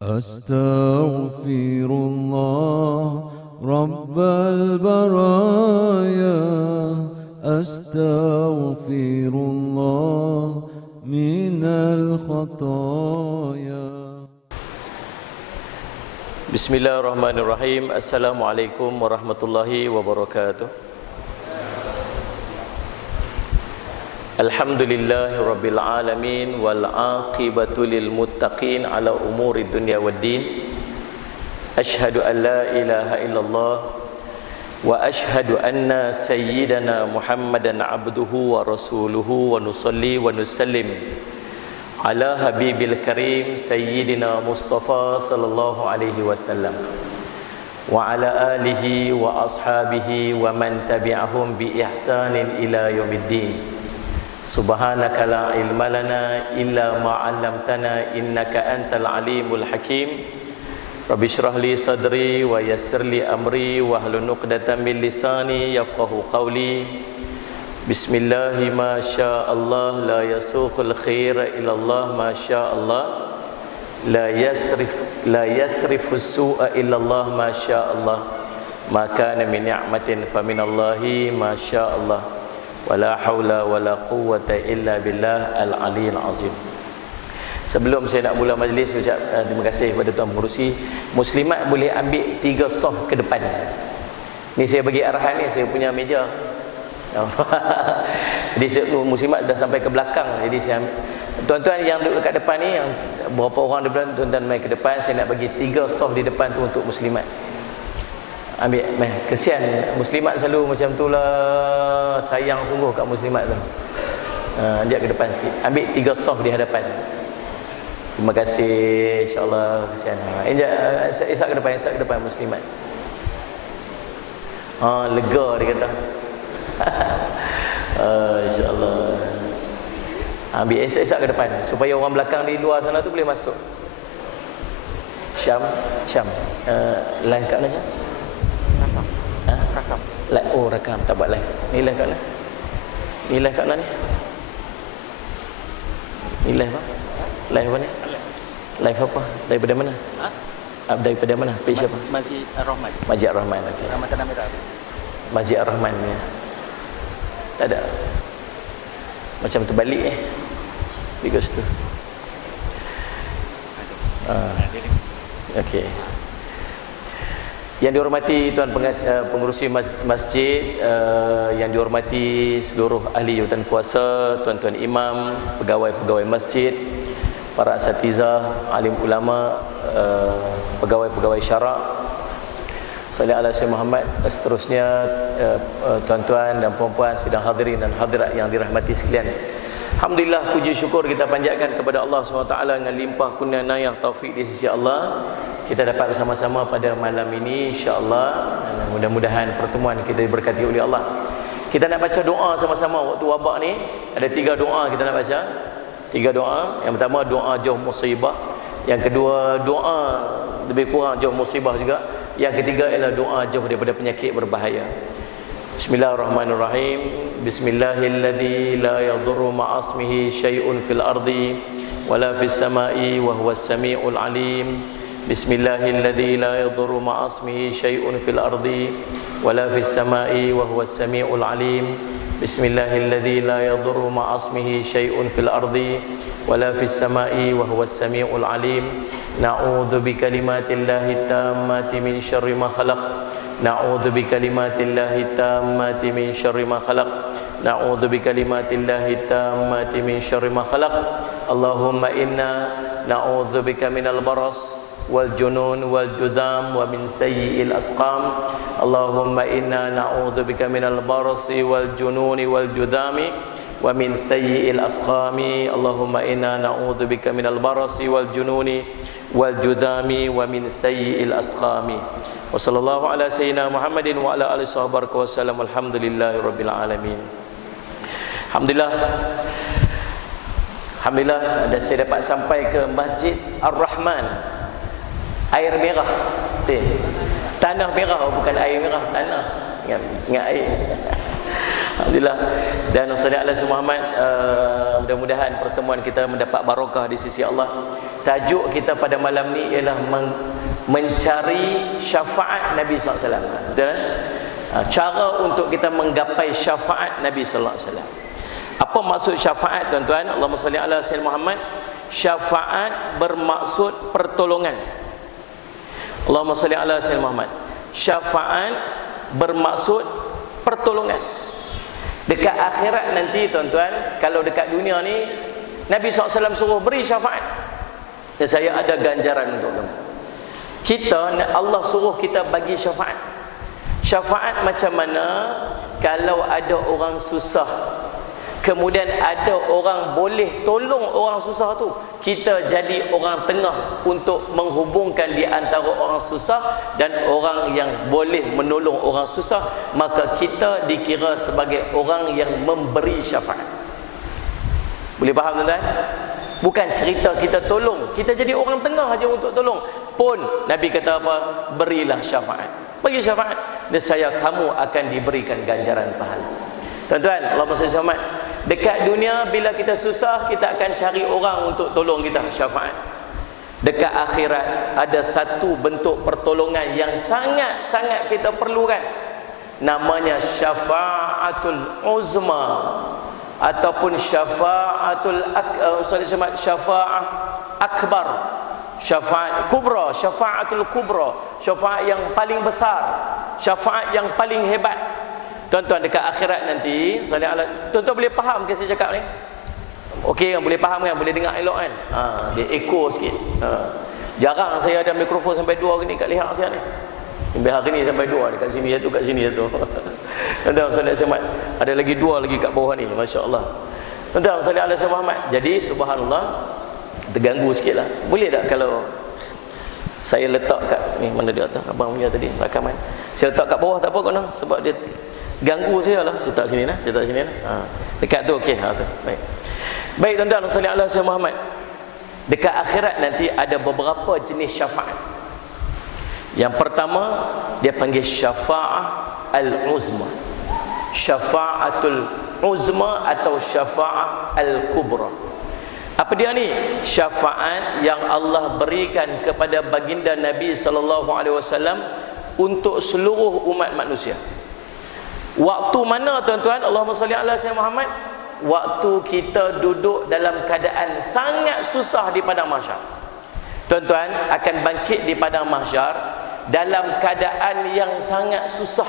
أستغفر الله رب البرايا أستغفر الله من الخطايا. Bismillahirrahmanirrahim. Assalamualaikum warahmatullahi wabarakatuh. Alhamdulillahi rabbil alamin wal aqibatu lil muttaqin ala umuri dunya waddin. Ashhadu an la ilaha illallah wa ashhadu anna sayyidana Muhammadan abduhu wa rasuluhu wa nusalli wa nusallim ala habibil karim sayyidina Mustafa sallallahu alaihi wasallam wa ala alihi wa ashabihi wa man tabi'ahum bi ihsanin ila yaumiddin. Subhanaka la ilma lana illa ma 'allamtana innaka antal alimul hakim. Rabbi shrah li sadri wa yassir li amri wa hlul 'uqdatam min lisani yafqahu qawli. Bismillahi ma syaa Allah la yasuqul khaira ila Allah ma syaa Allah la yasrifu su'a illa Allah ma syaa Allah ma kana min ni'matin fa min Allahi ma syaa Allah wala haula wala quwwata illa billah al-aliyyil azim. Sebelum saya nak mula majlis, saya ucap terima kasih kepada tuan pengerusi. Muslimat boleh ambil 3 soft ke depan. Ni saya bagi arahan ni, saya punya meja. Jadi muslimat dah sampai ke belakang. Jadi saya tuan-tuan yang duduk dekat depan ni, yang berapa orang di belakang, tuan-tuan mai ke depan. Saya nak bagi 3 soft di depan tu untuk muslimat. Ambil, mai. Kesian muslimat selalu macam tu lah, sayang sungguh kat muslimat tu. Ajak ke depan sikit. Ambil 3 soft di hadapan. Terima kasih, insya-Allah. Kesian. Isak ke depan muslimat. Lega dia kata. InsyaAllah. Ambil esak-esak ke depan supaya orang belakang di luar sana tu boleh masuk. Syam live kat mana Syam? Rakam. Live, rakam, tak buat live. Ni live kat mana? Ni live kat mana ni? Ni live apa? Live apa ni? Live apa? Daripada mana? Daripada mana? Page apa? Masjid Ar-Rahman. Masjid Ar-Rahman. Okey. Ramadan Merah. Masjid Ar-Rahman ni. Tak ada. Macam terbalik because tu. Okey. Yang dihormati tuan pengerusi masjid, yang dihormati seluruh ahli jawatan kuasa, tuan-tuan imam, pegawai-pegawai masjid, para asatizah, alim ulama, pegawai-pegawai syarak, salli ala Sayyidina Muhammad. Seterusnya tuan-tuan dan puan-puan sidang hadirin dan hadirat yang dirahmati sekalian. Alhamdulillah, puji syukur kita panjatkan kepada Allah SWT dengan limpah kurnia yang taufik di sisi Allah. Kita dapat bersama-sama pada malam ini, insya-Allah. Mudah-mudahan pertemuan kita diberkati oleh Allah. Kita nak baca doa sama-sama waktu wabak ni. Ada 3 doa kita nak baca. 3 doa. Yang pertama doa jauh musibah. Yang kedua doa lebih kurang jauh musibah juga. Yang ketiga ialah doa jauh daripada penyakit berbahaya. Bismillahirrahmanirrahim. Bismillahilladzi la yadurru ma'asmihi syai'un fil ardi wala fis sama'i wa huwas samiul alim. Bismillahilladzi la yadurru ma'asmihi syai'un fil ardi wala fis sama'i wa huwas samiul alim. Bismillahilladzi la yadurru ma'asmihi syai'un fil ardi wala fis sama'i wa huwas samiul alim. Na'udzu bikalimatillahi tammati min syarri ma khalaq. Na'udzu bikalimatillahi tammati min syarri ma khalaq. Na'udzu bikalimatillahi tammati min syarri ma khalaq. Allahumma inna na'udzu bika minal baras wal junun wal judam wa min sayyi'il asqam. Allahumma inna na'udzu bika minal barasi wal jununi wal judami wa min sayyi'il asqami. Allahumma inna na'udzu bika minal barasi wal jununi wal judami wa min sayyi'il asqami. Wa sallallahu ala sayyidina Muhammadin wa ala alihi wa sallam. Alhamdulillahirabbil alamin. Alhamdulillah, dan saya dapat sampai ke Masjid Ar-Rahman. Air merah. Tanah merah, bukan air merah, tanah. Ingat air. Alhamdulillah. Dan sallallahu alaihi Muhammad, mudah-mudahan pertemuan kita mendapat barakah di sisi Allah. Tajuk kita pada malam ni ialah mencari syafaat Nabi sallallahu alaihi wasallam. Betul? Cara untuk kita menggapai syafaat Nabi sallallahu alaihi wasallam. Apa maksud syafaat, tuan-tuan? Allahumma salli ala sayyidina Muhammad. Syafaat bermaksud pertolongan. Allahumma salli ala sayyidina Muhammad. Syafaat bermaksud pertolongan. Dekat akhirat nanti, tuan-tuan, kalau dekat dunia ni Nabi SAW suruh beri syafaat, dan saya ada ganjaran untuk kamu. Kita, Allah suruh kita bagi syafaat. Syafaat macam mana? Kalau ada orang susah, kemudian ada orang boleh tolong orang susah tu, kita jadi orang tengah untuk menghubungkan di antara orang susah dan orang yang boleh menolong orang susah, maka kita dikira sebagai orang yang memberi syafaat. Boleh faham, tuan-tuan? Bukan cerita kita tolong, kita jadi orang tengah aja untuk tolong. Pun Nabi kata apa? Berilah syafaat. Bagi syafaat, nescaya kamu akan diberikan ganjaran pahala. Tuan-tuan, Allahumma salli alaihi wasallam. Dekat dunia bila kita susah, kita akan cari orang untuk tolong kita, syafaat. Dekat akhirat ada satu bentuk pertolongan yang sangat-sangat kita perlukan, namanya syafaatul uzma ataupun syafaat akbar, syafaat kubra, syafaatul kubra, syafaat yang paling besar, syafaat yang paling hebat. Tuan-tuan, dekat akhirat nanti, tuan-tuan boleh faham ke saya cakap ni? Okey kan, boleh faham kan, boleh dengar elok kan? Dia echo sikit. Jarang saya ada mikrofon sampai 2 ni kat leher saya ni. Sampai hari ni sampai 2, dekat sini satu, kat sini satu. Tuan-tuan sallallahu alaihi wasallam, ada lagi 2 lagi kat bawah ni, masya-Allah. Tuan-tuan sallallahu alaihi Muhammad. Jadi subhanallah, terganggu sikitlah. Boleh tak kalau saya letak kat ni, mana dia atas abang punya tadi rakaman, saya letak kat bawah, tak apa kau nak, sebab dia ganggu saya lah. Saya tak sini lah, saya tak sini lah. Dekat tu okey. Tu baik. Baik, tuan-tuan sallallahu alaihi wasallam Muhammad. Dekat akhirat nanti ada beberapa jenis syafaat. Yang pertama dia panggil syafaat al-uzma, syafaatul uzma atau syafaat al-kubra. Apa dia ni? Syafaat yang Allah berikan kepada baginda Nabi sallallahu alaihi wasallam untuk seluruh umat manusia. Waktu mana, tuan-tuan? Allahumma salli ala sayyidina Muhammad. Waktu kita duduk dalam keadaan sangat susah di padang mahsyar. Tuan-tuan akan bangkit di padang mahsyar dalam keadaan yang sangat susah.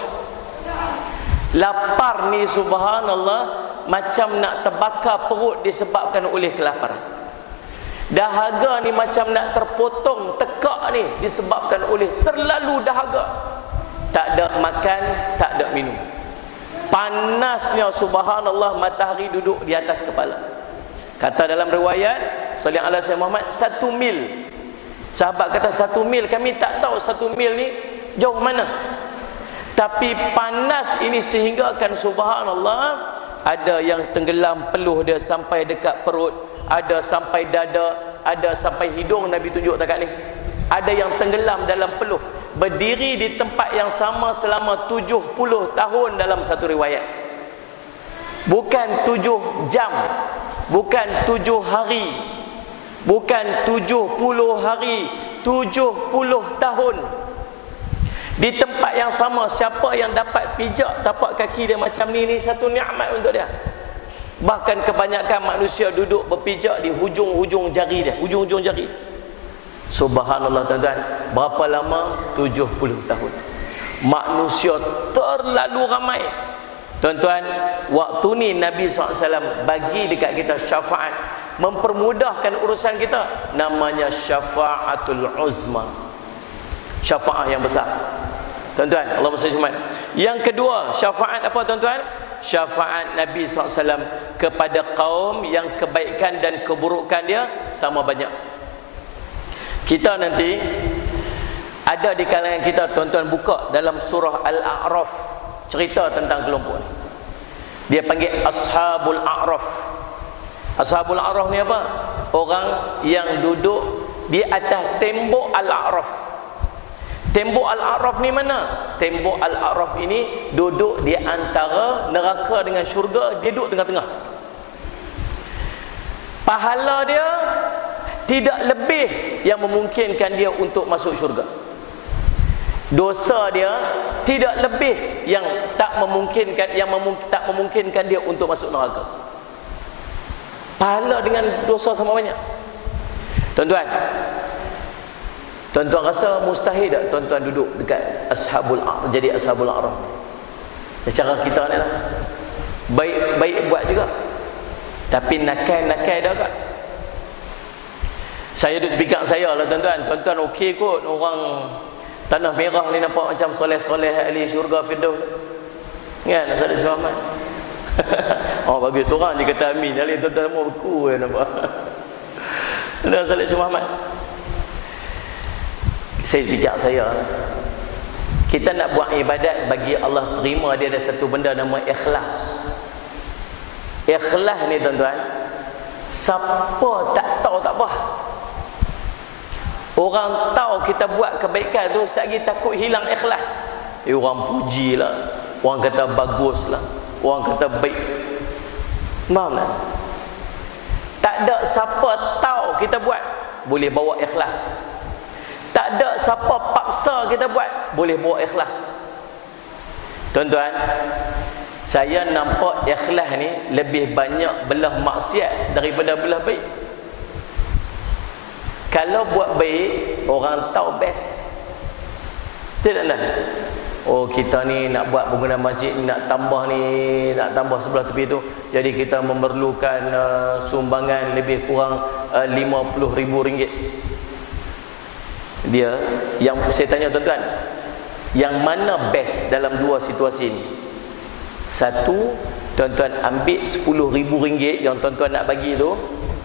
Lapar ni subhanallah, macam nak terbakar perut disebabkan oleh kelaparan. Dahaga ni macam nak terpotong tekak ni disebabkan oleh terlalu dahaga. Tak ada makan, tak ada minum. Panasnya subhanallah, matahari duduk di atas kepala. Kata dalam riwayat sallallahu alaihi wasallam Muhammad, 1 mil. Sahabat kata 1 mil, kami tak tahu 1 mil ni jauh mana. Tapi panas ini sehingga kan subhanallah, ada yang tenggelam peluh dia sampai dekat perut, ada sampai dada, ada sampai hidung. Nabi tunjuk dekat ni. Ada yang tenggelam dalam peluh, berdiri di tempat yang sama selama 70 tahun dalam satu riwayat. Bukan 7 jam, bukan 7 hari, bukan 70 hari, 70 tahun. Di tempat yang sama. Siapa yang dapat pijak tapak kaki dia macam ni satu nikmat untuk dia. Bahkan kebanyakan manusia duduk berpijak di hujung-hujung jari dia, hujung-hujung jari. Subhanallah, tuan-tuan. Berapa lama? 70 tahun. Manusia terlalu ramai. Tuan-tuan, waktu ni Nabi SAW bagi dekat kita syafaat, mempermudahkan urusan kita. Namanya syafaatul uzma, syafaat yang besar. Tuan-tuan, Allahumma salli alaihi. Yang kedua, syafaat apa, tuan-tuan? Syafaat Nabi SAW kepada kaum yang kebaikan dan keburukan dia sama banyak. Kita nanti ada di kalangan kita, tuan-tuan buka dalam surah Al-A'raf, cerita tentang kelompok ni. Dia panggil Ashabul A'raf. Ashabul A'raf ni apa? Orang yang duduk di atas tembok Al-A'raf. Tembok Al-A'raf ni mana? Tembok Al-A'raf ini duduk di antara neraka dengan syurga, dia duduk tengah-tengah. Pahala dia tidak lebih yang memungkinkan dia untuk masuk syurga. Dosa dia tidak lebih yang tak memungkinkan dia untuk masuk neraka. Pahala dengan dosa sama banyak. Tuan-tuan rasa mustahil tak tuan-tuan duduk dekat jadi ashabul a'raf? Cara kita ni lah. Baik buat juga, tapi nakal dah kan. Saya duduk fikir saya lah tuan-tuan okey kot orang Tanah Merah ni nampak macam soleh-soleh ahli syurga Firdaus kan, Salih Muhammad. Oh bagi seorang je kata amin, jadi tuan-tuan mau beku nampak. Dan Salih Muhammad, saya fikir saya, kita nak buat ibadat bagi Allah terima, dia ada satu benda nama ikhlas. Ikhlas ni tuan-tuan, siapa tak tahu tak apa. Orang tahu kita buat kebaikan tu, sekali takut hilang ikhlas. Orang puji lah, orang kata bagus lah, orang kata baik. Faham tak? Tak ada siapa tahu kita buat, boleh bawa ikhlas. Tak ada siapa paksa kita buat, boleh bawa ikhlas. Tuan-tuan, saya nampak ikhlas ni lebih banyak belah maksiat daripada belah baik. Kalau buat baik, orang tahu best. Tidak nak? Oh kita ni nak buat bangunan masjid ni, nak tambah sebelah tepi tu, jadi kita memerlukan sumbangan lebih kurang RM50,000. Dia, yang saya tanya tuan-tuan, yang mana best dalam dua situasi ni? Satu, tuan-tuan ambil RM10,000 yang tuan-tuan nak bagi tu,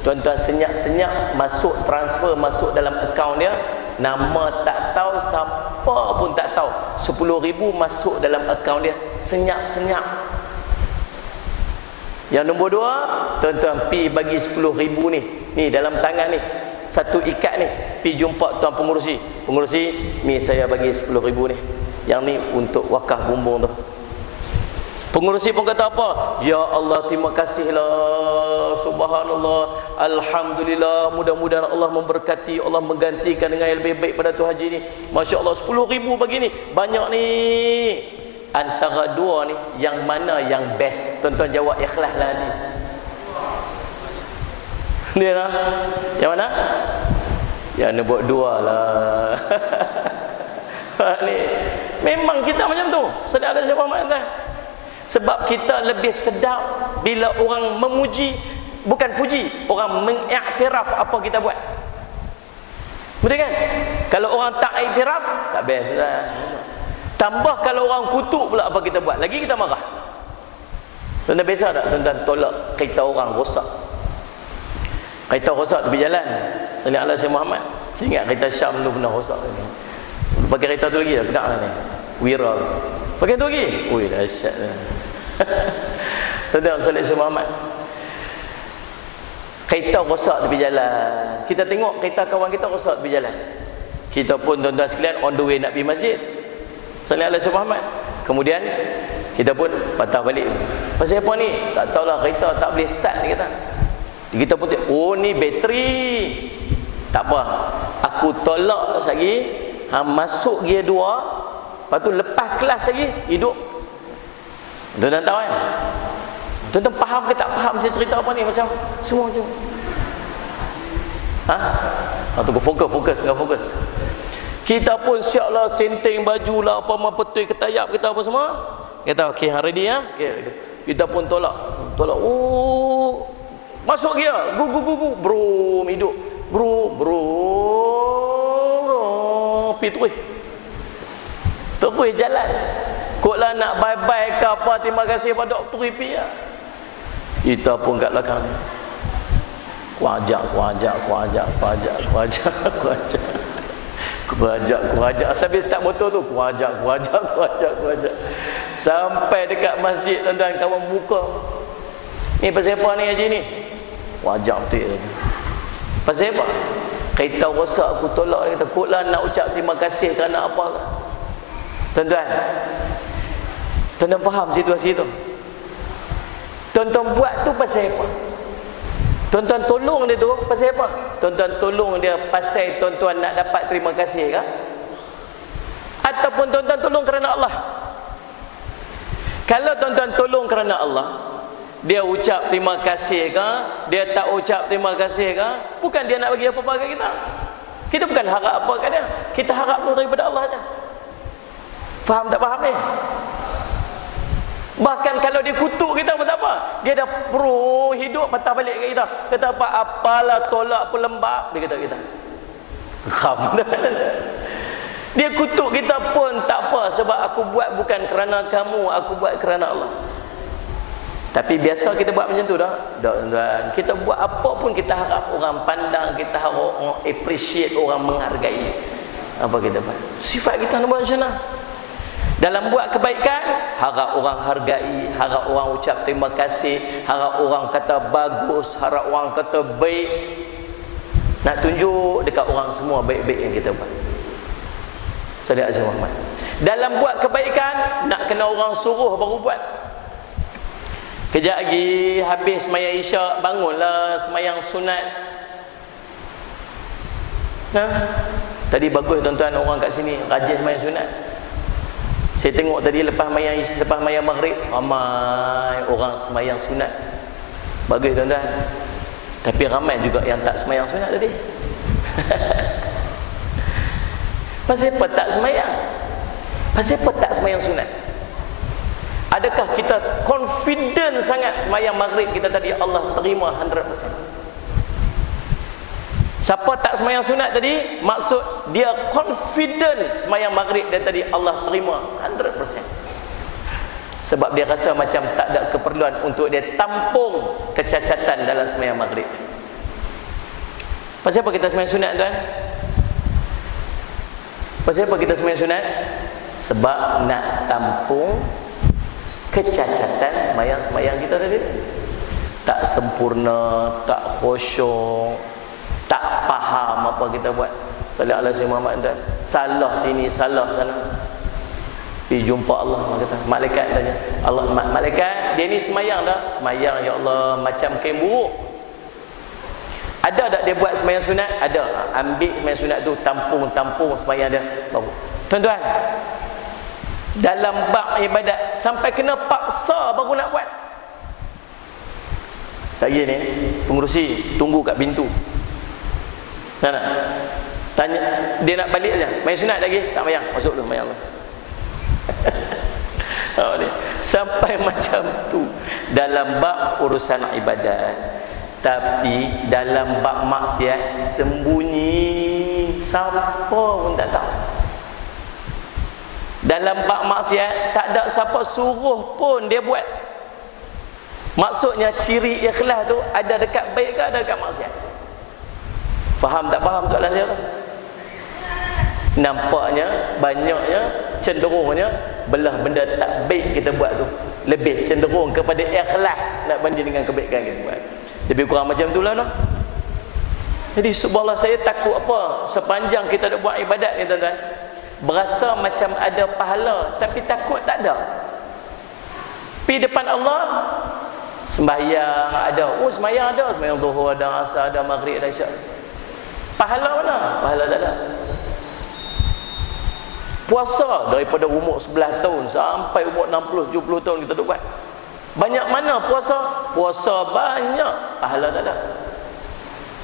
tuan-tuan senyap-senyap masuk, transfer masuk dalam akaun dia, nama tak tahu, siapa pun tak tahu, RM10,000 masuk dalam akaun dia, senyap-senyap. Yang nombor dua, tuan-tuan pi bagi RM10,000 ni dalam tangan ni, satu ikat ni, pi jumpa tuan pengurusi, ni saya bagi RM10,000 ni, yang ni untuk wakaf bumbung tu. Pengurusi pun kata apa? Ya Allah, terima kasihlah, subhanallah, alhamdulillah, mudah-mudahan Allah memberkati, Allah menggantikan dengan yang lebih baik pada tu haji ni. Masya Allah, RM10,000 bagi ni, banyak ni. Antara dua ni, yang mana yang best? Tuan-tuan jawab ikhlas lah ni. Dia lah, yang mana? Yang nombor dua lah. Ni memang kita macam tu. Sedar ada siapa macam. Sebab kita lebih sedap bila orang memuji, bukan puji, orang mengiktiraf apa kita buat. Betul kan? Kalau orang tak iktiraf, tak best lah. Tambah kalau orang kutuk pula apa kita buat, lagi kita marah. Tuan-tuan biasa tak tuan-tuan tolak kereta orang rosak? Kereta rosak tepi jalan, Salih ala Syekh Muhammad. Saya ingat kereta Syam tu pernah rosak ni. Pakai kereta tu lagi dah, tegak lah ni, Wira. Pakai tu lagi? Ui, dahsyat lah. Tuan-tuan Salih Syekh Muhammad, kereta rosak tepi jalan, kita tengok kereta kawan kita rosak tepi jalan, kita pun tuan-tuan sekalian on the way nak pergi masjid Salih ala Syekh Muhammad, kemudian kita pun patah balik. Pasal apa ni? Tak tahulah, kereta tak boleh start, dia kata. Kita pun oh ni bateri. Tak apa, aku tolak lagi, masuk gear 2, lepas tu lepas kelas lagi hidup. Tuan-tuan tahu kan? Tuan-tuan faham ke tak faham saya cerita apa ni? Macam semua macam tunggu fokus. Kita pun siap lah, senting baju lah, apa petui ketayap kita apa semua. Kita okey, ready ya? Okay. Kita pun tolak. Oh, masuk gear, gu bro, hidup bro, pitui jalan. Koklah nak bye-bye ke apa, terima kasih pada doktor IP ya. Kita pun kat belakang ni, kuajak sampai start motor tu, kuajak sampai dekat masjid. Tuan-tuan kawan muka ni, pasal apa ni haji ni? Kuajak betul lagi. Pasal apa? Kita rosak aku tolak, kita takutlah nak ucap terima kasih kerana apa. Tuan-tuan, tuan-tuan faham situasi tu? Tuan-tuan buat tu pasal apa? Tuan-tuan tolong dia tu pasal apa? Tuan-tuan tolong dia pasal tuan-tuan nak dapat terima kasih kah? Ataupun tuan-tuan tolong kerana Allah? Kalau tuan-tuan tolong kerana Allah, dia ucap terima kasih kah? Dia tak ucap terima kasih kah? Bukan dia nak bagi apa-apa kat kita. Kita bukan harap apa kat dia. Kita harap tu daripada Allah saja. Faham tak faham ni? Bahkan kalau dia kutuk kita pun tak apa. Dia dah pro hidup patah balik kat kita. Kata apa? Apalah tolak pun lembab, dia kata kita. Faham tak? Dia kutuk kita pun tak apa, sebab aku buat bukan kerana kamu, aku buat kerana Allah. Tapi biasa kita buat macam tu dah. Dan kita buat apa pun kita harap orang pandang, kita harap orang appreciate, orang menghargai. Apa kita buat? Sifat kita nak buat macam mana? Dalam buat kebaikan, harap orang hargai, harap orang ucap terima kasih, harap orang kata bagus, harap orang kata baik. Nak tunjuk dekat orang semua baik-baik yang kita buat. Sallallahu alaihi wasallam. Dalam buat kebaikan, nak kena orang suruh baru buat. Kejap lagi habis sembahyang isyak, bangunlah sembahyang sunat. Tadi bagus tuan-tuan orang kat sini rajin sembahyang sunat. Saya tengok tadi lepas sembahyang maghrib ramai orang sembahyang sunat. Bagus tuan-tuan. Tapi ramai juga yang tak sembahyang sunat tadi. Pasal apa tak sembahyang? Pasal apa tak sembahyang sunat? Adakah kita confident sangat sembahyang maghrib kita tadi Allah terima 100%? Siapa tak sembahyang sunat tadi, maksud dia confident sembahyang maghrib dia tadi Allah terima 100%. Sebab dia rasa macam tak ada keperluan untuk dia tampung kecacatan dalam sembahyang maghrib. Pasal apa kita sembahyang sunat tuan? Pasal apa kita sembahyang sunat? Sebab nak tampung kecacatan sembahyang-sembahyang kita tadi. Tak sempurna, tak khusyuk, tak faham apa kita buat. Sallallahu alaihi wasallam, salah sini, salah sana. Pergi jumpa Allah, kata malaikat tanya. Allah, malaikat, dia ni sembahyang dah. Sembahyang ya Allah macam kain buruk. Ada tak dia buat sembahyang sunat? Ada. Ambil sembahyang sunat tu, tampung sembahyang dia baru. Tuan-tuan, dalam bab ibadat sampai kena paksa baru nak buat. Tak ya ni, pengurusi tunggu kat pintu. Nak tanya, dia nak balik aja. Sembahyang sunat lagi? Tak sembahyang. Masuk dulu sembahyang Allah. Sampai macam tu dalam bab urusan ibadat. Tapi dalam bab maksiat sembunyi, siapa pun tak tahu. Dalam bab maksiat tak ada siapa suruh pun dia buat. Maksudnya ciri ikhlas tu ada dekat baik ke ada dekat maksiat? Faham tak faham soalan saya tu? Nampaknya banyaknya cenderungnya belah benda tak baik kita buat tu lebih cenderung kepada ikhlas nak banding dengan kebaikan kita buat. Lebih kurang macam itulah no. Jadi subhanallah, saya takut apa sepanjang kita nak buat ibadat ni tuan-tuan, berasa macam ada pahala tapi takut tak ada. Pergi depan Allah sembahyang ada, sembahyang ada, sembahyang zuhur ada, asar ada, maghrib ada, isyak. Pahala mana? Pahala tak ada. Puasa daripada umur 11 tahun sampai umur 60-70 tahun kita duk buat. Banyak mana puasa? Puasa banyak, pahala tak ada.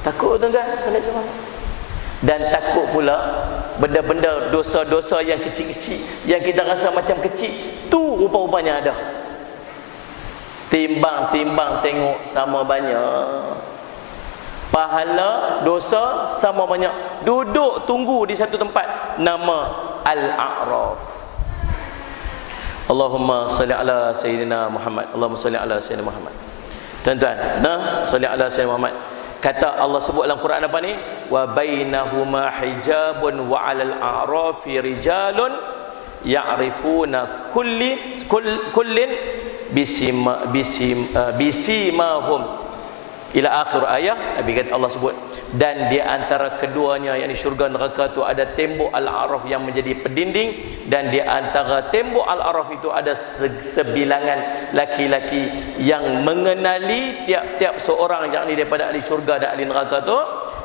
Takut tuan-tuan, salat-salat. Dan takut pula benda-benda dosa-dosa yang kecil-kecil yang kita rasa macam kecil tu rupa-rupanya ada. Timbang-timbang tengok sama banyak. Pahala dosa sama banyak. Duduk tunggu di satu tempat, nama Al-A'raf. Allahumma salli ala Sayyidina Muhammad. Allahumma salli ala Sayyidina Muhammad. Tuan-tuan, salli ala Sayyidina Muhammad. Kata Allah sebut dalam Quran apa ni? Wa bainahuma hijabun wa 'alal a'rafi rijalun ya'rifuna kullin bisimahum ila akhir ayat. Nabi kata Allah sebut dan di antara keduanya, yakni syurga neraka itu ada tembok Al-A'raf yang menjadi pendinding, dan di antara tembok Al-A'raf itu ada sebilangan laki-laki yang mengenali tiap-tiap seorang, yakni daripada ahli syurga dan ahli neraka itu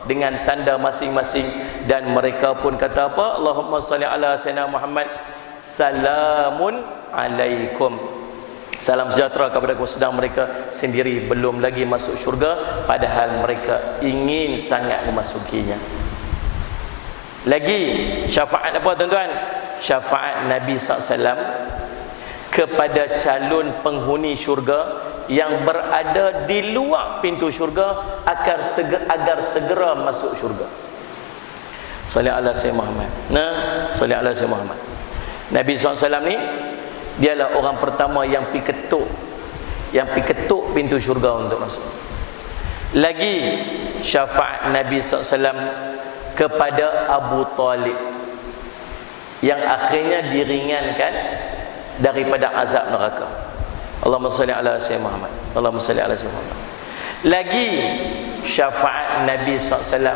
dengan tanda masing-masing. Dan mereka pun kata apa? Allahumma salli ala sayyidina Muhammad, salamun alaikum, salam sejahtera kepada kamu, sedang mereka sendiri belum lagi masuk syurga padahal mereka ingin sangat memasukinya. Lagi syafaat apa tuan-tuan? Syafaat Nabi SAW kepada calon penghuni syurga yang berada di luar pintu syurga agar segera masuk syurga. Salli ala sayyidina Muhammad. Nah, salli ala sayyidina Muhammad. Nabi SAW ni dialah orang pertama yang pergi ketuk pintu syurga untuk masuk. Lagi syafaat Nabi SAW kepada Abu Talib yang akhirnya diringankan daripada azab neraka. Allahumma salli ala sayyidina Muhammad. Allahumma salli ala sayyidina Muhammad. Lagi syafaat Nabi SAW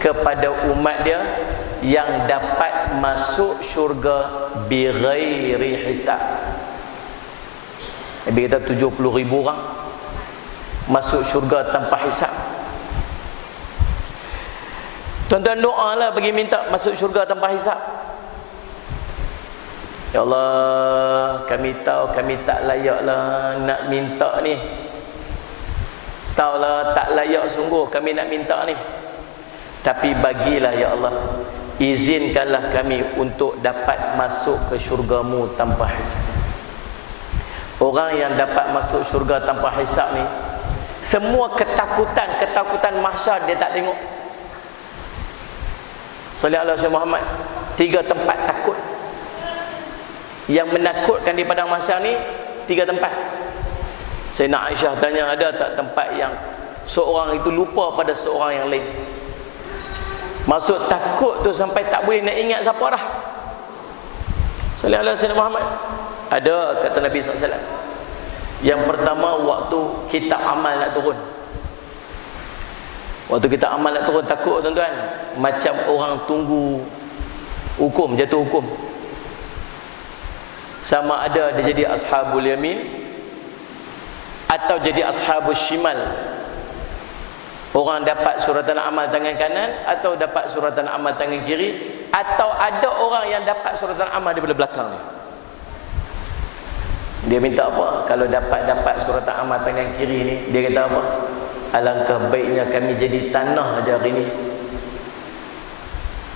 kepada umat dia yang dapat masuk syurga bighairi hisab. Nabi kata 70,000 orang masuk syurga tanpa hisab. Tuan-tuan doalah bagi minta masuk syurga tanpa hisab. Ya Allah, kami tahu kami tak layaklah nak minta ni. Taulah tak layak sungguh kami nak minta ni. Tapi bagilah ya Allah, izinkanlah kami untuk dapat masuk ke syurga-Mu tanpa hisab. Orang yang dapat masuk syurga tanpa hisab ni, semua ketakutan mahsyar dia tak tengok. Sallallahu alaihi wasallam Muhammad, 3 tempat takut yang menakutkan di padang mahsyar ni, 3 tempat. Sayyidina Aisyah tanya, ada tak tempat yang seorang itu lupa pada seorang yang lain? Maksud takut tu sampai tak boleh nak ingat siapa dah. Sallallahu alaihi wasallam Muhammad. Ada kata Nabi SAW. Yang pertama, waktu kitab amal nak turun. Waktu kitab amal nak turun, takut tuan-tuan. Macam orang tunggu hukum, jatuh hukum. Sama ada dia jadi ashabul yamin atau jadi ashabul shimal. Orang dapat suratan amal tangan kanan atau dapat suratan amal tangan kiri, atau ada orang yang dapat suratan amal daripada belakang ni. Dia minta apa? Kalau dapat suratan amal tangan kiri ni, dia kata apa? Alangkah baiknya kami jadi tanah aja hari ni.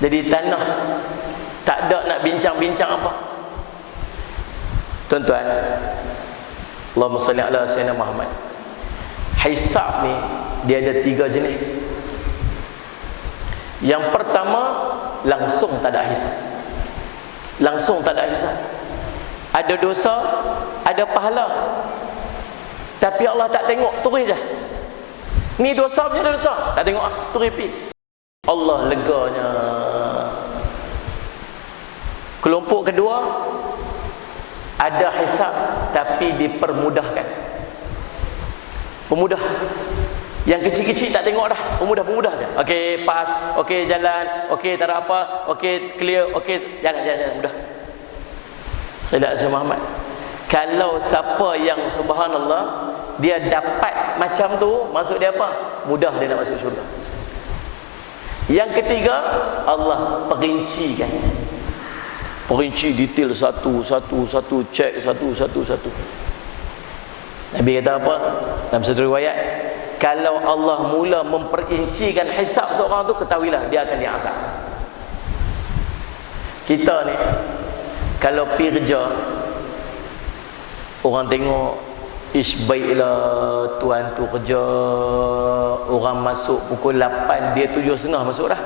Jadi tanah, tak ada nak bincang-bincang apa. Tuan-tuan, Allahumma salli ala sayyidina Muhammad. Hisab ni dia ada 3 jenis. Yang pertama, langsung tak ada hisab. Langsung tak ada hisab. Ada dosa, ada pahala, tapi Allah tak tengok, turis je. Ni dosa punya dosa, tak tengok turis pi. Allah leganya. Kelompok kedua, ada hisab tapi dipermudahkan. Pemudah. Yang kecil-kecil tak tengok dah, pemudah je. Okey, pas, okey jalan, okey tak ada apa, okey clear, okey jalan mudah. Sayyidina Aisyah Muhammad, kalau siapa yang subhanallah dia dapat macam tu, maksud dia apa? Mudah dia nak masuk syurga. Yang ketiga, Allah perincikan. Perinci detail satu, cek satu. Nabi kata apa? Dalam satu riwayat, kalau Allah mula memperincikan hisab seorang tu, ketahuilah dia akan diazab. Kita ni kalau pergi kerja, orang tengok, ish baiklah tuan tu kerja, orang masuk pukul 8, dia 7.30 masuk dah.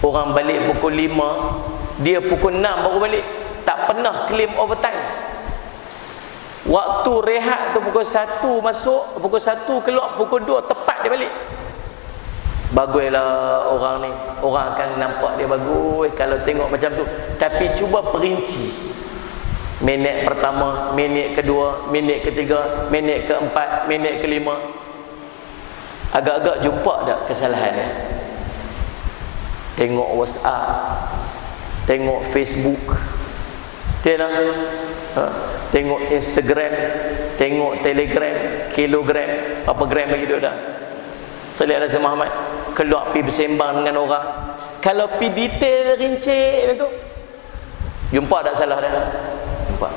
Orang balik pukul 5, dia pukul 6 baru balik. Tak pernah claim overtime. Waktu rehat tu pukul 1 masuk, pukul 1 keluar, pukul 2 tepat dia balik. Baguslah orang ni, orang akan nampak dia bagus kalau tengok macam tu. Tapi cuba perinci. Minit pertama, minit kedua, minit ketiga, minit keempat, minit kelima. Agak-agak jumpa tak kesalahan dia? Tengok WhatsApp, tengok Facebook, tidak? Tengok Instagram, tengok Telegram, kilogram, apa gram lagi duduk dah. Sallallahu alaihi Muhammad keluar pergi bersembang dengan orang. Kalau pergi detail rincik tu, jumpa tak salah dia? Jumpa.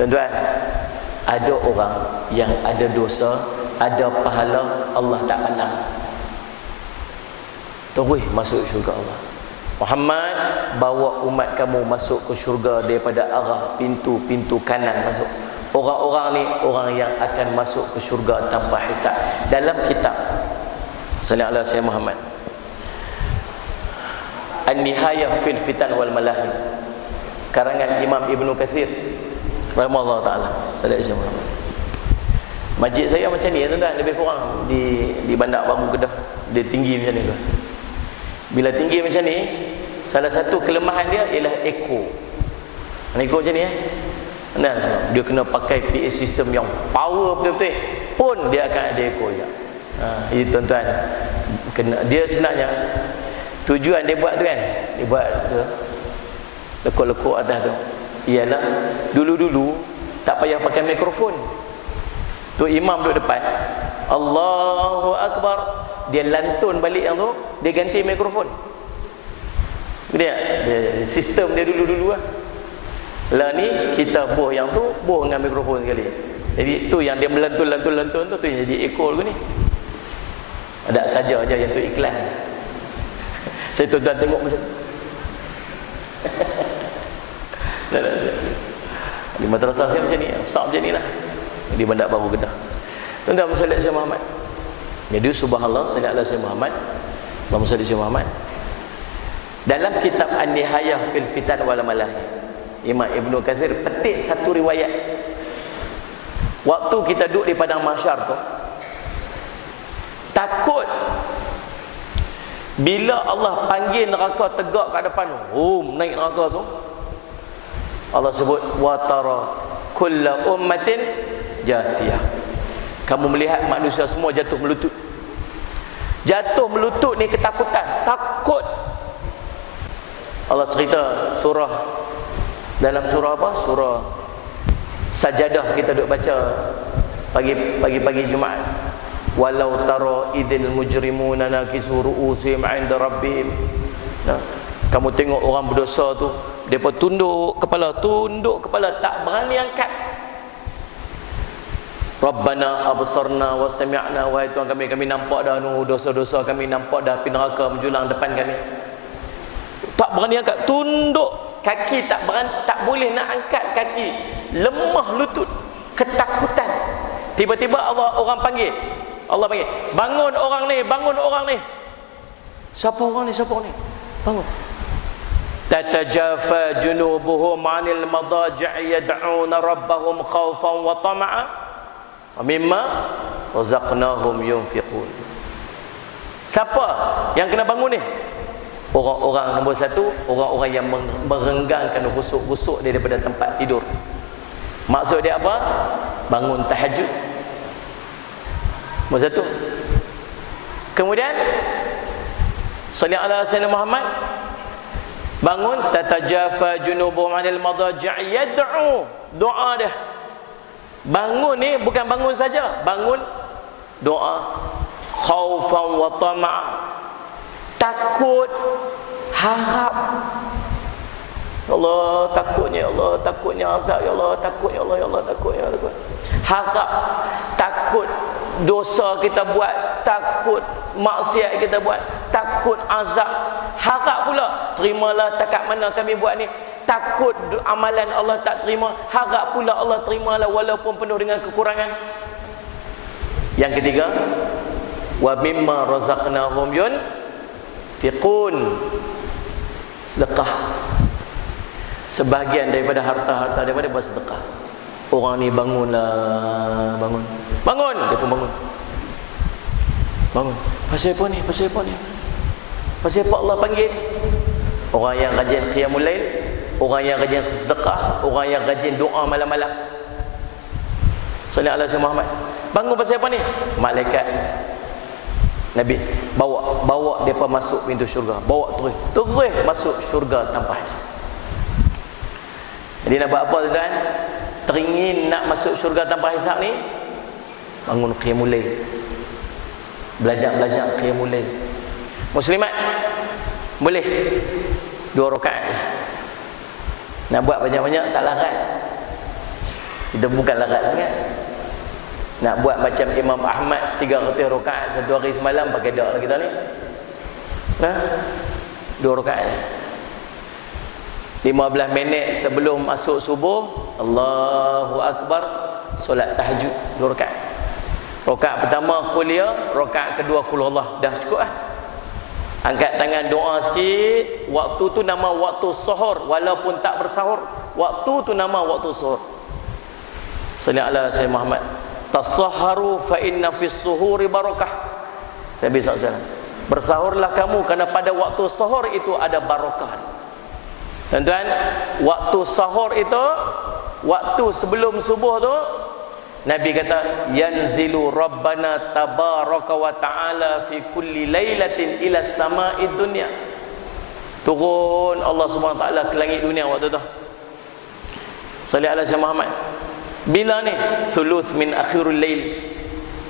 Tuan-tuan, ada orang yang ada dosa, ada pahala, Allah tak pandang. Terus masuk syurga Allah. Muhammad, bawa umat kamu masuk ke syurga daripada arah pintu-pintu kanan masuk. Orang-orang ni orang yang akan masuk ke syurga tanpa hisab. Dalam kitab sallallahu alaihi Muhammad, An-Nihayah fil Fitan wal Malahim, karangan Imam Ibnu Katsir rahimahullah taala, sallallahu alaihi Muhammad. Masjid saya macam ni tuan-tuan, lebih kurang di Bandar Baru Kedah. Dia tinggi macam ni tuan. Bila tinggi macam ni, salah satu kelemahan dia ialah ekor. Ekor macam ni Nah, dia kena pakai PA system yang power betul-betul, pun dia akan ada ekor je. Ini tuan-tuan, dia sebenarnya tujuan dia buat tu kan, dia buat tu lekuk-lekuk atas tu ialah dulu-dulu tak payah pakai mikrofon. Tu imam duduk depan, Allahu Akbar, dia lantun balik yang tu, dia ganti mikrofon. Dia sistem dia dulu-dulu lah. Lah ni kita boh yang tu, boh dengan mikrofon sekali. Jadi tu yang dia melantun-lantun tu yang jadi ekor ni. Ada saja aja yang tu iklan. Saya tuan-tuan tengok macam di madrasah saya macam ni, besar macam ni lah, di Bandar Baru Kedah. Tuan-tuan, sallallahu alaihi Muhammad. Jadi subhanallah, sallallahu alaihi Muhammad, Allahumma salli ala Muhammad. Dalam kitab An-Nihayah fil Fitan wal Malahim, Imam Ibnu Katsir petik satu riwayat. Waktu kita duduk di padang mahsyar tu, takut bila Allah panggil neraka tegak kat depan, naik neraka tu, Allah sebut wa tara kullu ummatin jathiyah. Kamu melihat manusia semua jatuh melutut. Jatuh melutut ni ketakutan, takut. Allah cerita dalam surah apa? Surah Sajadah, kita duk baca pagi-pagi Jumaat. Walau tara idil mujrimuna nakisu ru'usihim 'inda rabbihim. Kamu tengok orang berdosa tu, depa tunduk kepala, tak berani angkat. Rabbana absarna wa sami'na, wahai Tuhan kami nampak dah dosa-dosa kami, nampak dah api neraka menjulang depan kami. Tak berani angkat, tunduk. Kaki tak boleh nak angkat kaki, lemah lutut, ketakutan. Tiba-tiba orang panggil, Allah panggil, bangun orang ni. Siapa orang ni? Bangun. Tatajafa junubuhum 'anil madaji'i yad'una rabbahum khaufan wa tama'a wa mimma razaqnahum yunfiqun. Siapa yang kena bangun ni? Orang-orang nombor satu, orang-orang yang merenggangkan rusuk-rusuk daripada tempat tidur. Maksud dia apa? Bangun tahajud. Nombor satu. Kemudian sallallahu alaihi wasallam Muhammad, bangun, tatajafa junubuhum 'anil madaji'i yad'u, doa dia. Bangun ni bukan bangun saja, bangun doa, khaufan wa tama'a, takut, harap. Allah takutnya azab, ya Allah takutnya, ya Allah takutnya, harap, takut dosa kita buat, takut maksiat kita buat, takut azab, harap pula terimalah takat mana kami buat ni, takut amalan Allah tak terima, harap pula Allah terimalah walaupun penuh dengan kekurangan. Yang ketiga, wa mimma razaqnahum yunfiqun, sedekah. Sebahagian daripada harta-harta daripada bersedekah. Orang ni bangunlah, bangun, dia pun bangun. Pasal apa ni? Pasal apa Allah panggil ni? Orang yang rajin qiyamul lail, orang yang rajin sedekah, orang yang rajin doa malam-malam. Sallallahu alaihi Muhammad. Bangun pasal apa ni? Malaikat Nabi bawa depa masuk pintu syurga, bawa terus masuk syurga tanpa hisab. Jadi nak buat apa tuan? Teringin nak masuk syurga tanpa hisab ni, bangun qiyamul lail. Belajar qiyamul lail. Muslimat boleh 2 rakaat. Nak buat banyak-banyak tak larat. Kita bukan larat sangat. Nak buat macam Imam Ahmad 300 rakaat satu hari semalam pakai dak lah kita ni. 2 rakaat. 15 minit sebelum masuk subuh, Allahu Akbar, solat tahajud 2 rakaat. Rakaat pertama kuliah, rakaat kedua qul Allah. Dah cukup lah. Angkat tangan doa sikit. Waktu tu nama waktu suhur, walaupun tak bersahur. Waktu tu nama waktu suhur. Sallallahu alaihi wasallam Muhammad. Tasahharu fa inna fis suhuri barakah. Nabi SAW. Bersahurlah kamu kerana pada waktu sahur itu ada barakah. Tuan-tuan, waktu sahur itu, waktu sebelum subuh tu, Nabi kata, yanzilu rabbana tabaraka wa ta'ala fi kulli lailatin ila sama'id dunya. Turun Allah Subhanahu wa taala ke langit dunia waktu tu. Sallallahu alaihi wasallam Muhammad. Bila ni? Thuluth min akhirul lail.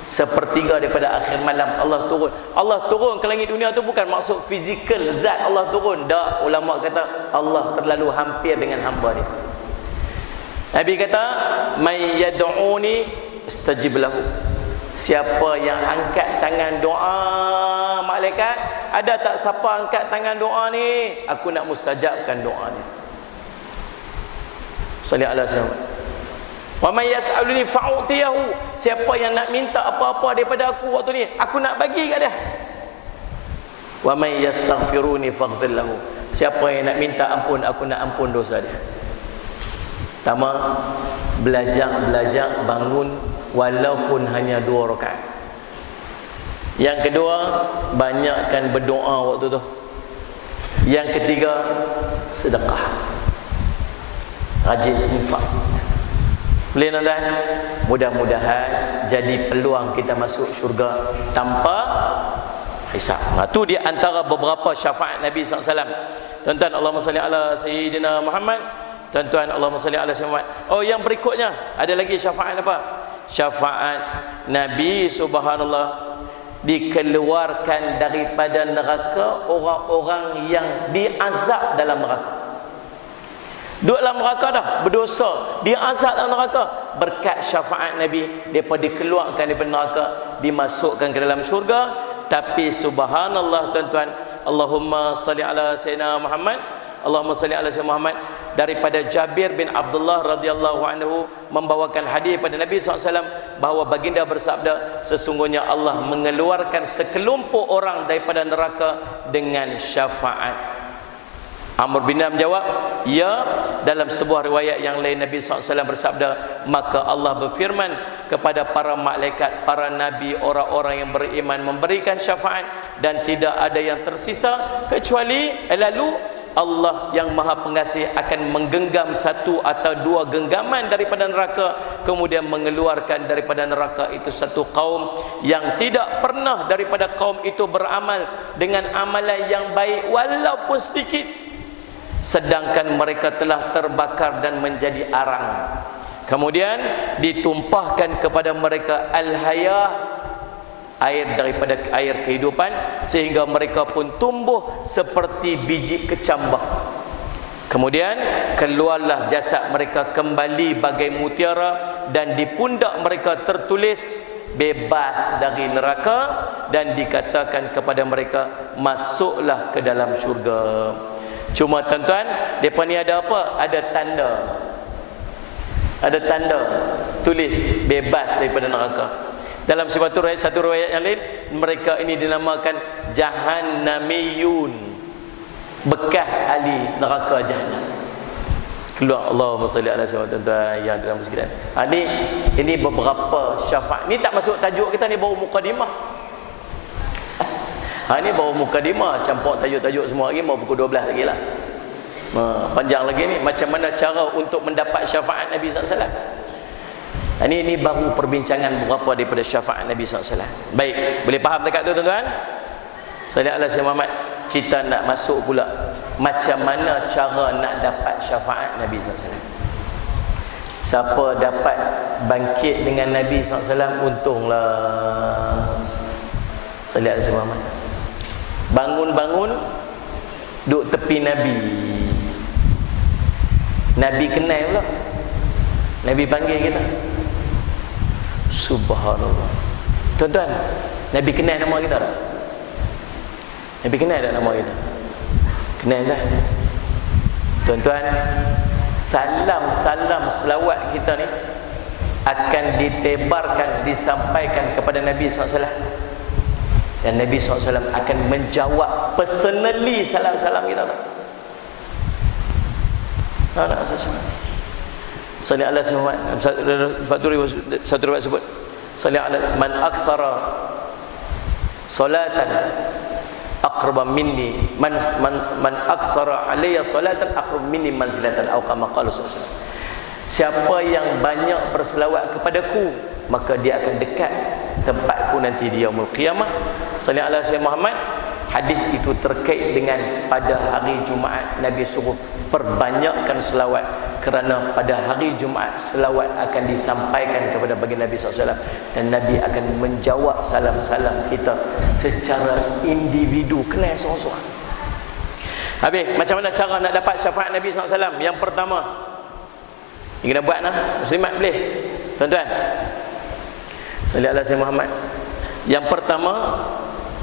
Sepertiga daripada akhir malam Allah turun. Allah turun ke langit dunia tu bukan maksud fizikal zat Allah turun. Dak, ulama kata Allah terlalu hampir dengan hamba dia. Nabi kata, "May yad'uni istajib lahu." Siapa yang angkat tangan doa malaikat, ada tak siapa angkat tangan doa ni? Aku nak mustajabkan doa ni. Sallallahu alaihi wasallam. Wa may yas'aluni fa'utiyahu. Siapa yang nak minta apa-apa daripada aku waktu ni, aku nak bagi kat dia. Wa may yastaghfiruni faghfir lahu. Siapa yang nak minta ampun, aku nak ampun dosa dia. Pertama, belajar bangun walaupun hanya 2 rakaat. Yang kedua, banyakkan berdoa waktu tu. Yang ketiga, sedekah. Rajin infak. Boleh tuan-tuan? Mudah-mudahan jadi peluang kita masuk syurga tanpa hisab. Itu di antara beberapa syafaat Nabi SAW. Tuan-tuan, Allahumma salli ala Sayyidina Muhammad. Tuan-tuan, Allahumma salli ala Sayyidina Muhammad. Oh, yang berikutnya ada lagi syafaat apa? Syafaat Nabi subhanallah dikeluarkan daripada neraka orang-orang yang diazab dalam neraka. Duduk dalam neraka dah, berdosa, diazab dalam neraka. Berkat syafaat Nabi, mereka dikeluarkan daripada neraka, dimasukkan ke dalam syurga. Tapi subhanallah tuan-tuan, Allahumma salli ala Sayyidina Muhammad. Allahumma salli ala Sayyidina Muhammad. Daripada Jabir bin Abdullah radhiyallahu anhu membawakan hadis pada Nabi SAW bahawa baginda bersabda, sesungguhnya Allah mengeluarkan sekelompok orang daripada neraka dengan syafaat. Amr bin Am jawab, ya. Dalam sebuah riwayat yang lain Nabi SAW bersabda, maka Allah berfirman kepada para malaikat, para nabi, orang-orang yang beriman memberikan syafaat dan tidak ada yang tersisa kecuali lalu Allah yang Maha Pengasih akan menggenggam 1 atau 2 genggaman daripada neraka, kemudian mengeluarkan daripada neraka itu satu kaum yang tidak pernah daripada kaum itu beramal dengan amalan yang baik walaupun sedikit, sedangkan mereka telah terbakar dan menjadi arang. Kemudian ditumpahkan kepada mereka al-hayah, air daripada air kehidupan, sehingga mereka pun tumbuh seperti biji kecambah. Kemudian keluarlah jasad mereka kembali bagai mutiara, dan di pundak mereka tertulis bebas dari neraka, dan dikatakan kepada mereka, masuklah ke dalam syurga. Cuma tuan-tuan, mereka ni ada apa? Ada tanda. Ada tanda tulis bebas daripada neraka. Dalam satu riwayat yang lain, mereka ini dinamakan jahannamiyun, bekas ahli neraka jahannam. Keluar Allahumma salli ala sayyidina tuan-tuan yang dalam sekalian. Ini beberapa syafaat. Ni tak masuk tajuk kita, ni baru mukadimah. Ni baru mukadimah, campur tajuk-tajuk semua lagi, mau pukul 12 lagi lah. Panjang lagi ni, macam mana cara untuk mendapat syafaat Nabi SAW. Ini baru perbincangan beberapa daripada syafaat Nabi SAW. Baik, boleh faham dekat tu tuan-tuan? Sallallahu alaihi Muhammad. Kita nak masuk pula macam mana cara nak dapat syafaat Nabi SAW. Siapa dapat bangkit dengan Nabi SAW, untunglah. Sallallahu alaihi Muhammad. Bangun-bangun duduk tepi Nabi. Nabi kenal pula. Nabi panggil kita. Subhanallah. Tuan-tuan, Nabi kenal nama kita tak? Nabi kenal tak nama kita? Kenal tak? Tuan-tuan, salam-salam selawat kita ni akan ditebarkan, disampaikan kepada Nabi SAW. Dan Nabi SAW akan menjawab personally salam-salam kita tak? Nak sesuatu. Sallallahu alaihi wasallam. Satu riwayat sebut, sallallahu alaihi man aktsara salatan aqraba minni man aksara alayya salatan aqrab minni manzilatan atau kama qala sallallahu alaihi wasallam. Siapa yang banyak berselawat kepadaku, maka dia akan dekat tempatku nanti di yaumul qiyamah. Sallallahu alaihi wasallam Muhammad. Hadis itu terkait dengan pada hari Jumaat Nabi suruh perbanyakkan selawat, kerana pada hari Jumaat selawat akan disampaikan kepada baginda Nabi SAW, dan Nabi akan menjawab salam-salam kita secara individu, kenal seorang-seorang. Habis, macam mana cara nak dapat syafaat Nabi SAW? Yang pertama, yang kena buat lah, muslimat boleh, tuan-tuan. Sallallahu alaihi Muhammad. Yang pertama,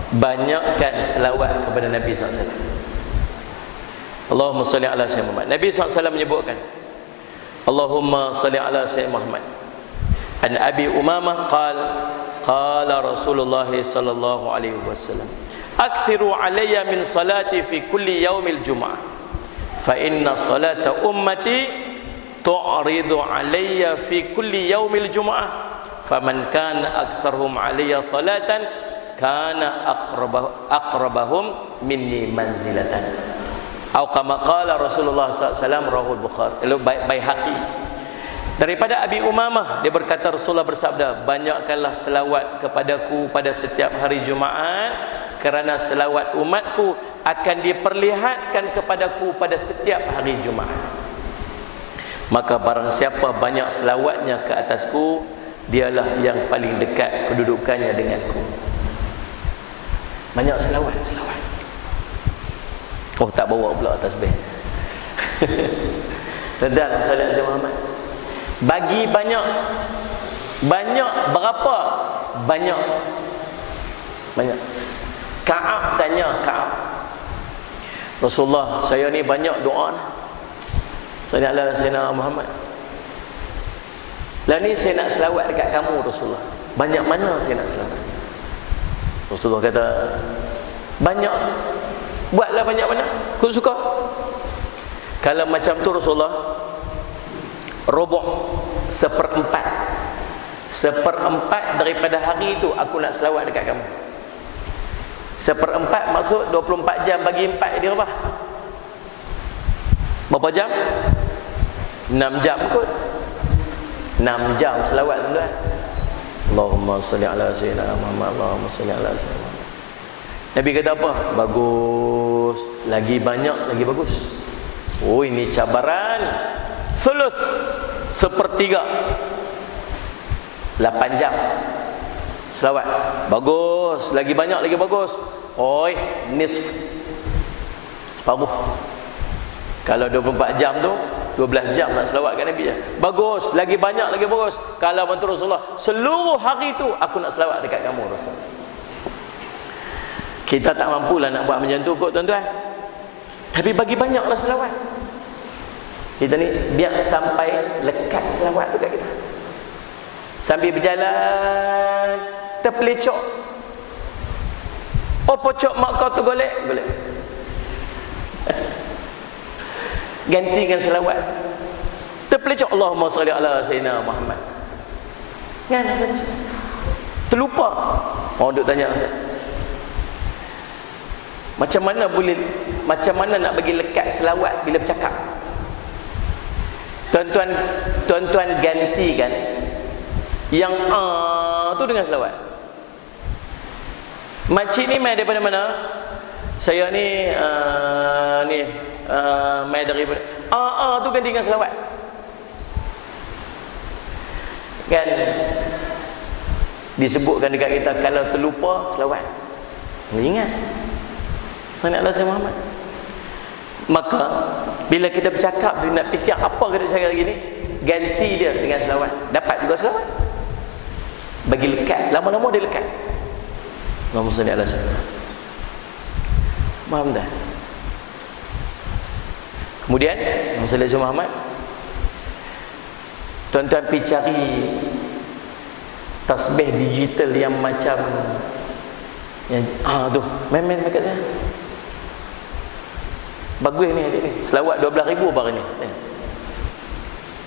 banyakkan selawat kepada Nabi SAW. Allahumma salli ala sayyidina Muhammad. Nabi SAW menyebutkan, Allahumma salli ala sayyidina Muhammad. An Abi Umamah qala Rasulullah sallallahu alaihi wasallam, akthiru alayya min salati fi kulli yaumil jum'ah, fa inna salata ummati tu'ridu alayya fi kulli yaumil jum'ah, faman kana aktharuhum alayya salatan kana aqrabahum minni manzilatan. Atau kama qala Rasulullah SAW, rahul Bukhari, Baihaqi. Daripada Abi Umamah, dia berkata Rasulullah bersabda, banyakkanlah selawat kepadaku pada setiap hari Jumaat, kerana selawat umatku akan diperlihatkan kepadaku pada setiap hari Jumaat. Maka barang siapa banyak selawatnya ke atasku, dialah yang paling dekat kedudukannya denganku. Banyak selawat. Oh, tak bawa pula tasbih. Tentang sallallahu alaihi Muhammad. Bagi banyak berapa? Banyak. Ka'ab tanya, Ka'ab, Rasulullah, saya ni banyak doa sallallahu alaihi Muhammad. Lah ni saya nak selawat dekat kamu Rasulullah. Banyak mana saya nak selawat? Rasulullah kata, banyak. Buatlah banyak-banyak, kau suka. Kalau macam tu Rasulullah, robok seperempat daripada hari itu aku nak selawat dekat kamu. Seperempat maksud 24 jam bagi 4 dia berapa? Berapa jam? 6 jam kot. 6 jam selawat tuan-tuan. Allahumma salli ala sayyidina Muhammad. Allahumma salli ala sayyidina Muhammad. Nabi kata apa? Bagus. Lagi banyak, lagi bagus. Oh, ini cabaran. Thuluth, sepertiga. 8 jam selawat. Bagus. Lagi banyak, lagi bagus. Oi, nisf, separuh. Kalau 24 jam tu 12 jam nak selawat kat Nabi. Bagus. Lagi banyak, lagi bagus. Kalau bantu Rasulullah, seluruh hari tu aku nak selawat dekat kamu Rasulullah. Kita tak mampulah nak buat macam tu kot tuan-tuan. Tapi bagi banyaklah selawat. Kita ni biar sampai lekat selawat tu kat kita. Sambil berjalan terpelecok. Oh, pocok mak kau tu golek. Gantikan selawat. Terpelecok Allahumma salli ala sayyidina Muhammad. Kan? Terlupa. Orang duk tanya saya, macam mana nak bagi lekat selawat bila bercakap? Tuan-tuan gantikan Yang tu dengan selawat. Makcik ni mai daripada mana? Saya ni mai daripada tu ganti dengan selawat. Kan disebutkan dekat kita kalau terlupa selawat. Ingat. Sallallahu alaihi Muhammad. Maka bila kita bercakap tu nak fikir apa kita cakap lagi ni, ganti dia dengan selawat. Dapat juga selawat. Bagi lekat, lama-lama dia lekat. Allahumma salli ala sayyidina. Faham tak? Kemudian Allahumma salli ala Muhammad. Tuan-tuan pergi cari tasbih digital yang macam yang tu, main-main dekat sana. Bagus ni adik ni. Selawat 12,000 baru ni. Ni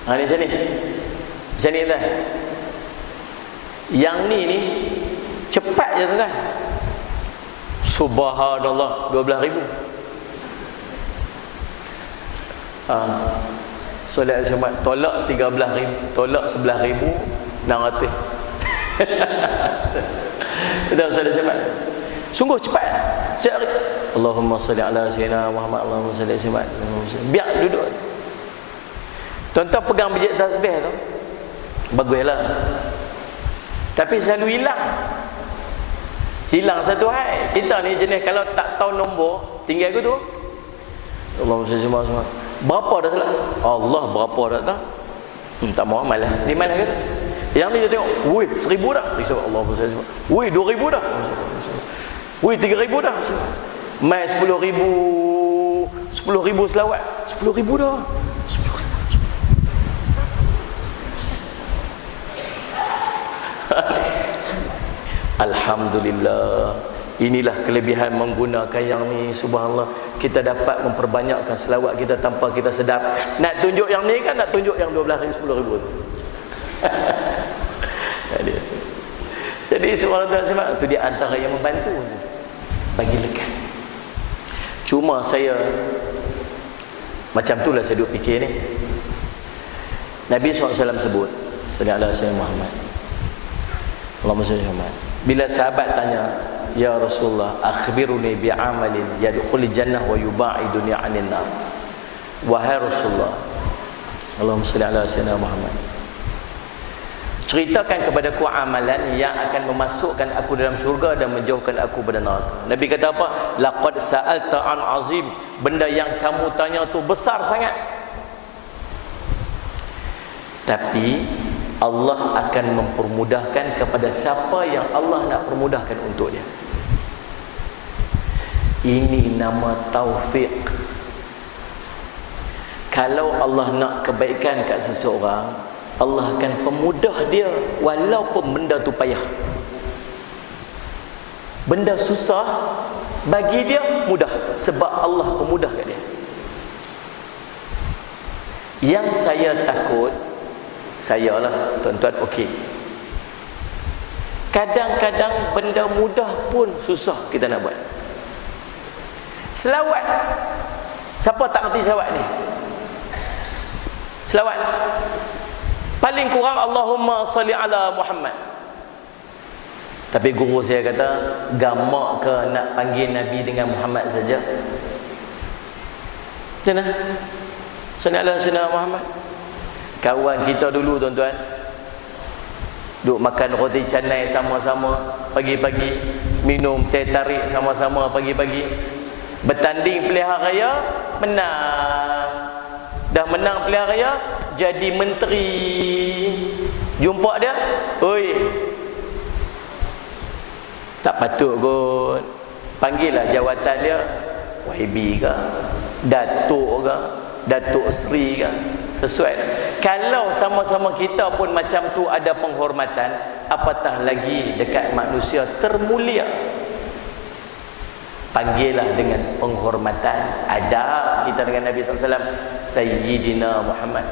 macam ni. Macam ni tuan. Yang ni cepat je tuan. Subhanallah 12,000. Solat Jumaat tolak 13,000, tolak 11,600. Kita solat Jumaat. Sungguh cepat. Sehari. Allahumma salli ala sayyidina Muhammad, Allahumma salli ala sayyidina Muhammad. Biar duduk. Tuan-tuan pegang biji tasbih tu. Baguslah. Tapi selalu hilang. Hilang satu hal. Kita ni jenis kalau tak tahu nombor, tinggal aku tu. Allahumma salli ala sayyidina. Berapa dah salat? Allah berapa dah tak? Tak mau malas. Ni malas ke? Yang ni dia tengok, woi 1,000 dah. Risau Allahumma salli ala sayyidina. Woi 2,000 dah. Woi 3,000 dah. Mai 10,000 selawat. 10,000 dah. 10,000. Alhamdulillah. Inilah kelebihan menggunakan yang ni, subhanallah. Kita dapat memperbanyakkan selawat kita tanpa kita sedar. Nak tunjuk yang ni kan, nak tunjuk yang 12,000, 10,000 tu. Jadi subhanallah, itu di antara yang membantu bagi lekat. Cuma saya macam itulah saya duk fikir ni. Nabi SAW sebut, sallallahu alaihi Muhammad, Allahumma salli ala Muhammad. Bila sahabat tanya, ya Rasulullah, akhbiruni bi'amalin yadkhulul jannah wa yuba'iduni 'anil nar. Wahai Rasulullah, Allahumma salli ala sayyidina Muhammad, ceritakan kepadaku amalan yang akan memasukkan aku dalam syurga dan menjauhkan aku dari neraka. Nabi kata apa? Laqad sa'alta an azim. Benda yang kamu tanya tu besar sangat. Tapi Allah akan mempermudahkan kepada siapa yang Allah nak permudahkan untuk dia. Ini nama taufik. Kalau Allah nak kebaikan kat seseorang, Allah akan pemudah dia walaupun benda tu payah. Benda susah bagi dia mudah sebab Allah pemudah kat dia. Yang saya takut, saya lah tuan-tuan, okey, kadang-kadang benda mudah pun susah kita nak buat. Selawat, siapa tak ngerti selawat ni? Selawat paling kurang Allahumma salli ala Muhammad. Tapi guru saya kata, gamak ke nak panggil Nabi dengan Muhammad saja? Macam mana? Salli ala sayyidina Muhammad. Kawan kita dulu tuan-tuan, duk makan roti canai sama-sama pagi-pagi, minum teh tarik sama-sama pagi-pagi, bertanding pilihan raya, menang. Dah menang pilihan raya, jadi menteri. Jumpa dia, oi, tak patut kot. Panggillah jawatan dia YB ke, Datuk ke, Datuk Seri ke, sesuai. Kalau sama-sama kita pun macam tu ada penghormatan, apatah lagi dekat manusia termulia. Panggillah dengan penghormatan. Adab kita dengan Nabi SAW, Sayyidina Muhammad.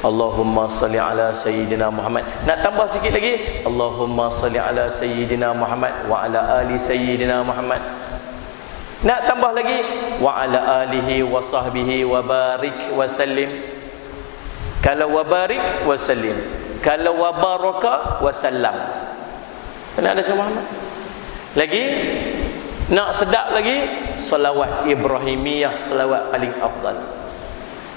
Allahumma salli ala Sayyidina Muhammad. Nak tambah sikit lagi, Allahumma salli ala Sayyidina Muhammad wa ala ali Sayyidina Muhammad. Nak tambah lagi, wa ala alihi wa sahbihi wa barik wa sallim. Kalau wabarik wasallim. Kalau wabaraka wasallam. Sallallahu alaihi Muhammad. Lagi nak sedap lagi, salawat Ibrahimiyah, salawat paling afdal.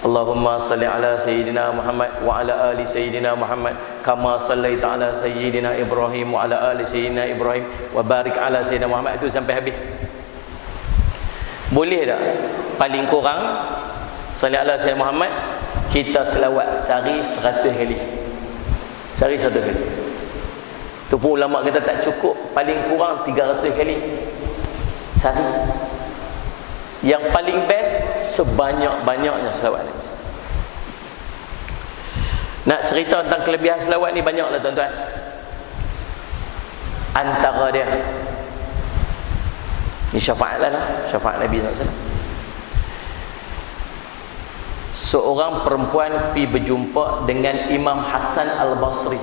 Allahumma salli ala sayyidina Muhammad wa ala ali sayyidina Muhammad kama sallaita ala sayyidina Ibrahim wa ala ali sayyidina Ibrahim wa barik ala sayyidina Muhammad. Itu sampai habis. Boleh tak? Paling kurang salli ala sayyidina Muhammad kita selawat sehari 100 kali. Sehari 100 kali. Tu pun ulama kata tak cukup, paling kurang 300 kali sehari. Yang paling best sebanyak-banyaknya selawat Nabi. Nak cerita tentang kelebihan selawat ni banyaklah tuan-tuan. Antara dia ni syafaat lah, syafaat Nabi SAW. Seorang perempuan pergi berjumpa dengan Imam Hasan Al-Basri.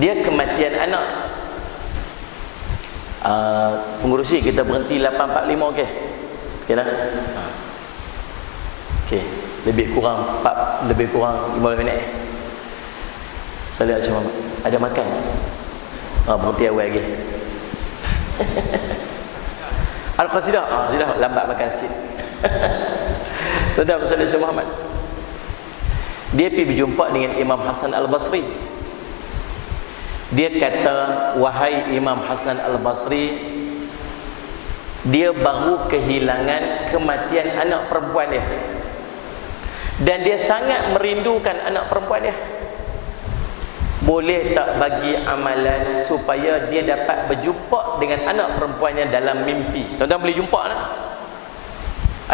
Dia kematian anak. Pengurusi kita berhenti 8.45, okey? Okey dah? Okey, lebih kurang 15 minit. Salat Syekh Muhammad. Ada makan? Berhenti awal lagi. Al-Qasidah, sudah lambat makan sikit. Tuan-tuan salat Syekh Muhammad. Dia pergi berjumpa dengan Imam Hasan Al-Basri. Dia kata, wahai Imam Hasan Al-Basri, dia baru kehilangan kematian anak perempuan dia, dan dia sangat merindukan anak perempuan dia. Boleh tak bagi amalan supaya dia dapat berjumpa dengan anak perempuannya dalam mimpi? Tuan-tuan boleh jumpa tak?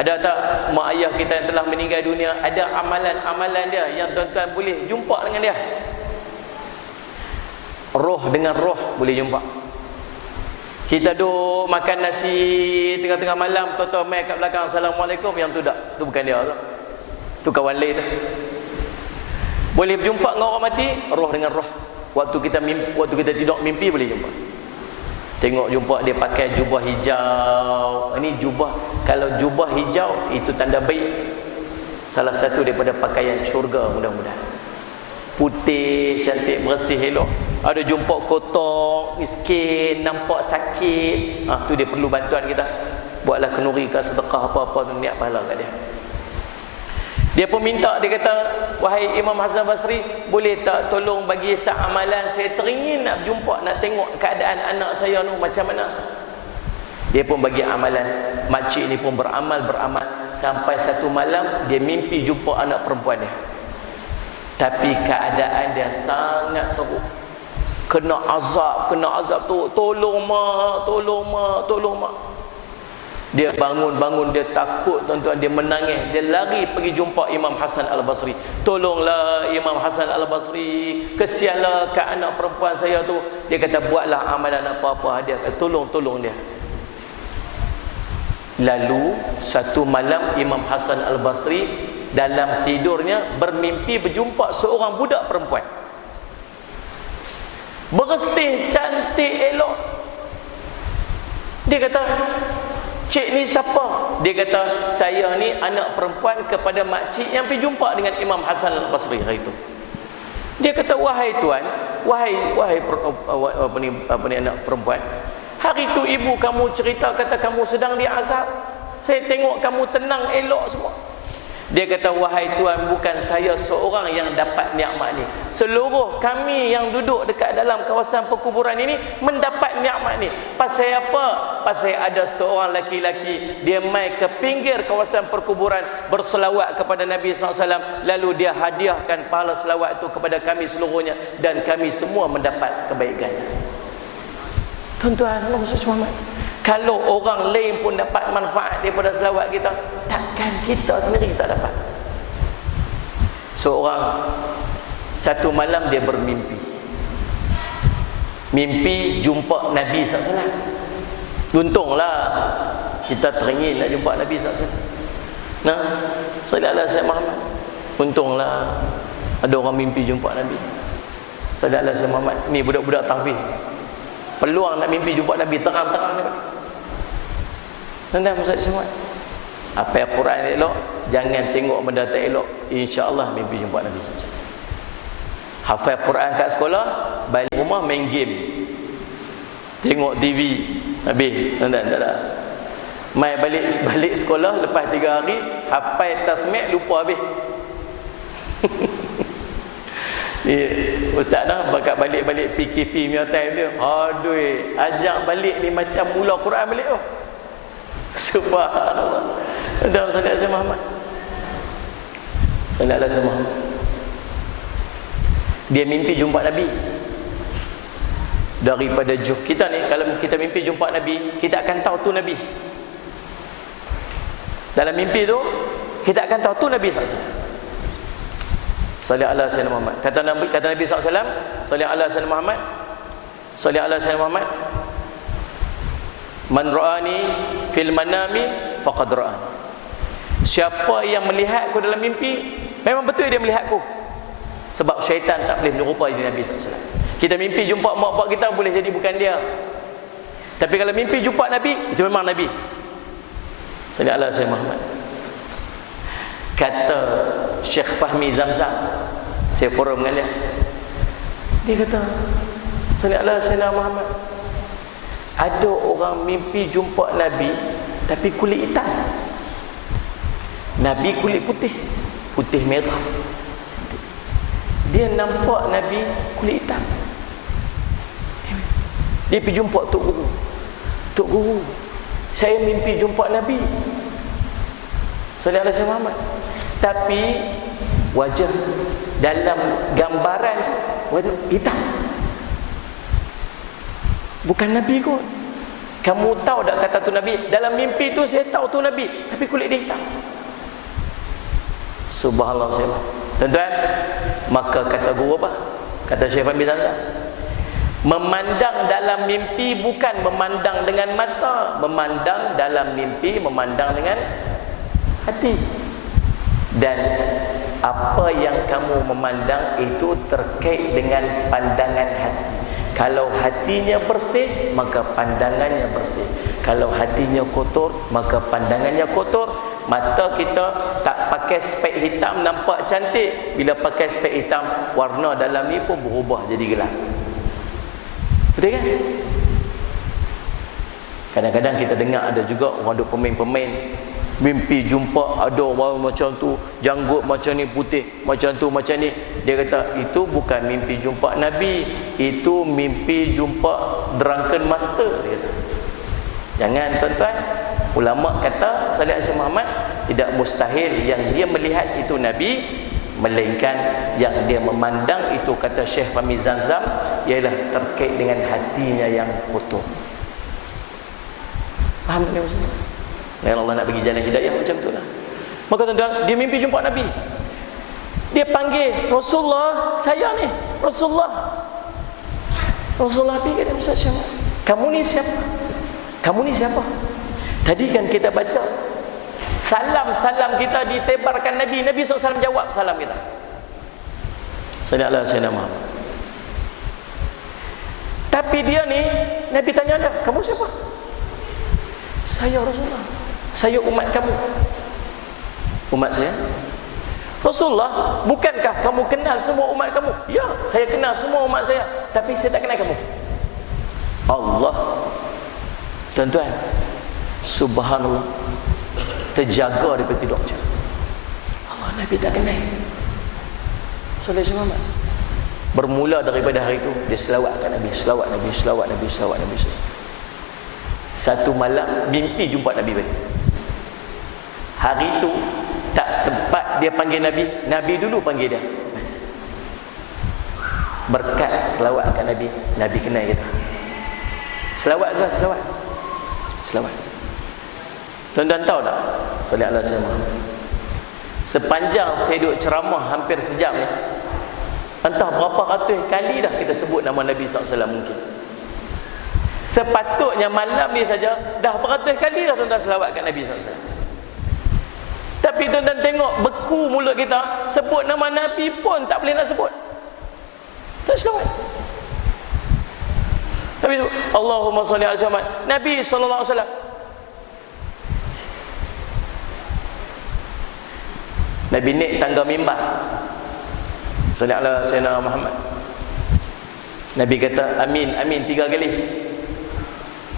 Ada tak mak ayah kita yang telah meninggal dunia, ada amalan-amalan dia yang tuan-tuan boleh jumpa dengan dia? Roh dengan roh boleh jumpa. Kita duk makan nasi tengah-tengah malam, tuan-tuan mai kat belakang, Assalamualaikum, yang tu tak, tu bukan dia tu. Tu kawan lain tu. Boleh berjumpa dengan orang mati, roh dengan roh. Waktu kita tidur mimpi boleh jumpa. Tengok jumpa dia pakai jubah hijau. Ini jubah, kalau jubah hijau itu tanda baik. Salah satu daripada pakaian syurga mudah-mudahan. Putih, cantik, bersih, elok. Ada jumpa kotor, miskin, nampak sakit, tu dia perlu bantuan kita. Buatlah kenduri ke sedekah apa-apa tu, niat pahala kat dia. Dia pun minta, dia kata, wahai Imam Hasan Basri, boleh tak tolong bagi seamalan, saya teringin nak berjumpa, nak tengok keadaan anak saya tu macam mana. Dia pun bagi amalan. Makcik ni pun beramal sampai satu malam dia mimpi jumpa anak perempuan dia. Tapi keadaan dia sangat teruk. Kena azab tu. Tolong mak. Dia bangun, dia takut tuan-tuan, dia menangis, dia lari pergi jumpa Imam Hasan Al-Basri. Tolonglah Imam Hasan Al-Basri, kesianlah ke anak perempuan saya tu. Dia kata buatlah amalan apa-apa, dia kata tolong dia. Lalu satu malam Imam Hasan Al-Basri dalam tidurnya bermimpi berjumpa seorang budak perempuan. Bersih, cantik, elok. Dia kata, cik ni siapa? Dia kata, saya ni anak perempuan kepada makcik yang pergi jumpa dengan Imam Hasan Al-Basri hari itu. Dia kata, wahai tuan, wahai anak perempuan, hari itu ibu kamu cerita kata kamu sedang diazab. Saya tengok kamu tenang, elok semua. Dia kata, wahai tuan, bukan saya seorang yang dapat nikmat ni. Seluruh kami yang duduk dekat dalam kawasan perkuburan ini mendapat nikmat ni. Pasal apa? Pasal ada seorang laki-laki, dia mai ke pinggir kawasan perkuburan berselawat kepada Nabi SAW, lalu dia hadiahkan pahala selawat itu kepada kami seluruhnya, dan kami semua mendapat kebaikannya. Tuan-tuan, Muhammad, kalau orang lain pun dapat manfaat daripada selawat kita, takkan kita sendiri tak dapat? Satu malam dia bermimpi. Mimpi jumpa Nabi SAW. Untunglah kita teringin nak jumpa Nabi SAW. Sallallahu alaihi Muhammad. Untunglah ada orang mimpi jumpa Nabi sallallahu alaihi Muhammad. Ni budak-budak tahfiz, peluang nak mimpi jumpa Nabi terang-terang ni. Tuan-tuan, Ustaz semua. Hafal Quran elok, jangan tengok benda tak elok, insya-Allah mimpi jumpa Nabi saja. Hafal Quran kat sekolah, balik rumah main game. Tengok TV, habis. Tak. Mai balik sekolah lepas 3 hari, hafal tasmih lupa habis. Ustaz dah bakat balik PKP punya time dia. Aduh, ajak balik ni macam mula Quran balik tu. Subhanallah. Dan sallallahu alaihi Muhammad. Sallallahu alaihi Muhammad. Dia mimpi jumpa Nabi. Daripada kita ni, kalau kita mimpi jumpa Nabi, kita akan tahu tu Nabi. Dalam mimpi tu kita akan tahu tu Nabi SAW. Sallallahu alaihi wasallam Muhammad. Kata Nabi SAW, sallallahu alaihi wasallam Muhammad, sallallahu alaihi wasallam Muhammad, man ra'ani fil manami faqad ra'an. Siapa yang melihatku dalam mimpi, memang betul dia melihatku. Sebab syaitan tak boleh menyerupai Nabi SAW. Kita mimpi jumpa mak bapak kita, boleh jadi bukan dia. Tapi kalau mimpi jumpa Nabi, itu memang Nabi. Sallallahu alaihi wasallam Muhammad. Kata Syekh Fahmi Zamzam, saya forum dengan dia kata, sallallahu alaihi wasallam Muhammad, ada orang mimpi jumpa Nabi tapi kulit hitam. Nabi kulit putih, putih merah. Dia nampak Nabi kulit hitam. Dia pergi jumpa Tok Guru. Tok Guru, saya mimpi jumpa Nabi sallallahu alaihi wasallam Muhammad, tapi wajah dalam gambaran wajah hitam. Bukan Nabi kot. Kamu tahu tak kata tu Nabi? Dalam mimpi tu saya tahu tu Nabi, tapi kulit dia hitam. Subhanallah. Tuan-tuan, maka kata guru apa? Kata Syekh Fahmi Zamzam, memandang dalam mimpi bukan memandang dengan mata. Memandang dalam mimpi, memandang dengan hati. Dan apa yang kamu memandang itu terkait dengan pandangan hati. Kalau hatinya bersih, maka pandangannya bersih. Kalau hatinya kotor, maka pandangannya kotor. Mata kita tak pakai spek hitam nampak cantik, bila pakai spek hitam, warna dalam ni pun berubah jadi gelap. Betul kan? Kadang-kadang kita dengar ada juga orang ada pemain-pemain mimpi jumpa ada orang macam tu, janggut macam ni putih, macam tu macam ni. Dia kata itu bukan mimpi jumpa Nabi, itu mimpi jumpa drunken master, dia kata. Jangan tuan-tuan, ulama kata sallallahu alaihi Muhammad, tidak mustahil yang dia melihat itu Nabi, melainkan yang dia memandang itu, kata Syekh Fahmi Zamzam, ialah terkait dengan hatinya yang kotor. Faham tak maksudnya? Ya Allah nak bagi jalan hidayah macam tu lah. Maka tuan-tuan, dia mimpi jumpa Nabi. Dia panggil Rasulullah, saya ni Rasulullah. Rasulullah pergi kata Ustaz Syamah, kamu ni siapa? Kamu ni siapa? Tadi kan kita baca salam-salam kita ditebarkan Nabi. Nabi SAW jawab salam kita. Sallallahu alaihi wasallam. Tapi dia ni, Nabi tanya dia, kamu siapa? Saya Rasulullah. Saya umat kamu. Umat saya? Rasulullah, bukankah kamu kenal semua umat kamu? Ya, saya kenal semua umat saya, tapi saya tak kenal kamu. Allah. Tuan-tuan, subhanallah, terjaga daripada tidur macam Allah. Nabi tak kenal Sallallahu alaihi wasallam. Bermula daripada hari itu dia selawatkan Nabi, selawat Nabi, selawat Nabi, selawat Nabi. Satu malam mimpi jumpa Nabi balik. Hari itu tak sempat dia panggil Nabi, Nabi dulu panggil dia. Berkat selawatkan Nabi, Nabi kenal kita. Selawat ke? Selawat. Selawat. Tuan-tuan tahu tak? Sallallahu alaihi wasallam. Sepanjang saya duduk ceramah hampir sejam ni, entah berapa ratus kali dah kita sebut nama Nabi SAW mungkin. Sepatutnya malam ni saja dah beratus kali dah tuan-tuan selawatkan Nabi SAW. Tapi tuan-tuan tengok beku mulut kita, sebut nama Nabi pun tak boleh nak sebut. Tak selawat. Nabi tu, Allahumma salli ala Muhammad. Nabi SAW. Nabi naik tangga mimbar. Sallallahu alaihi wasallam Muhammad. Nabi kata amin, amin 3 kali.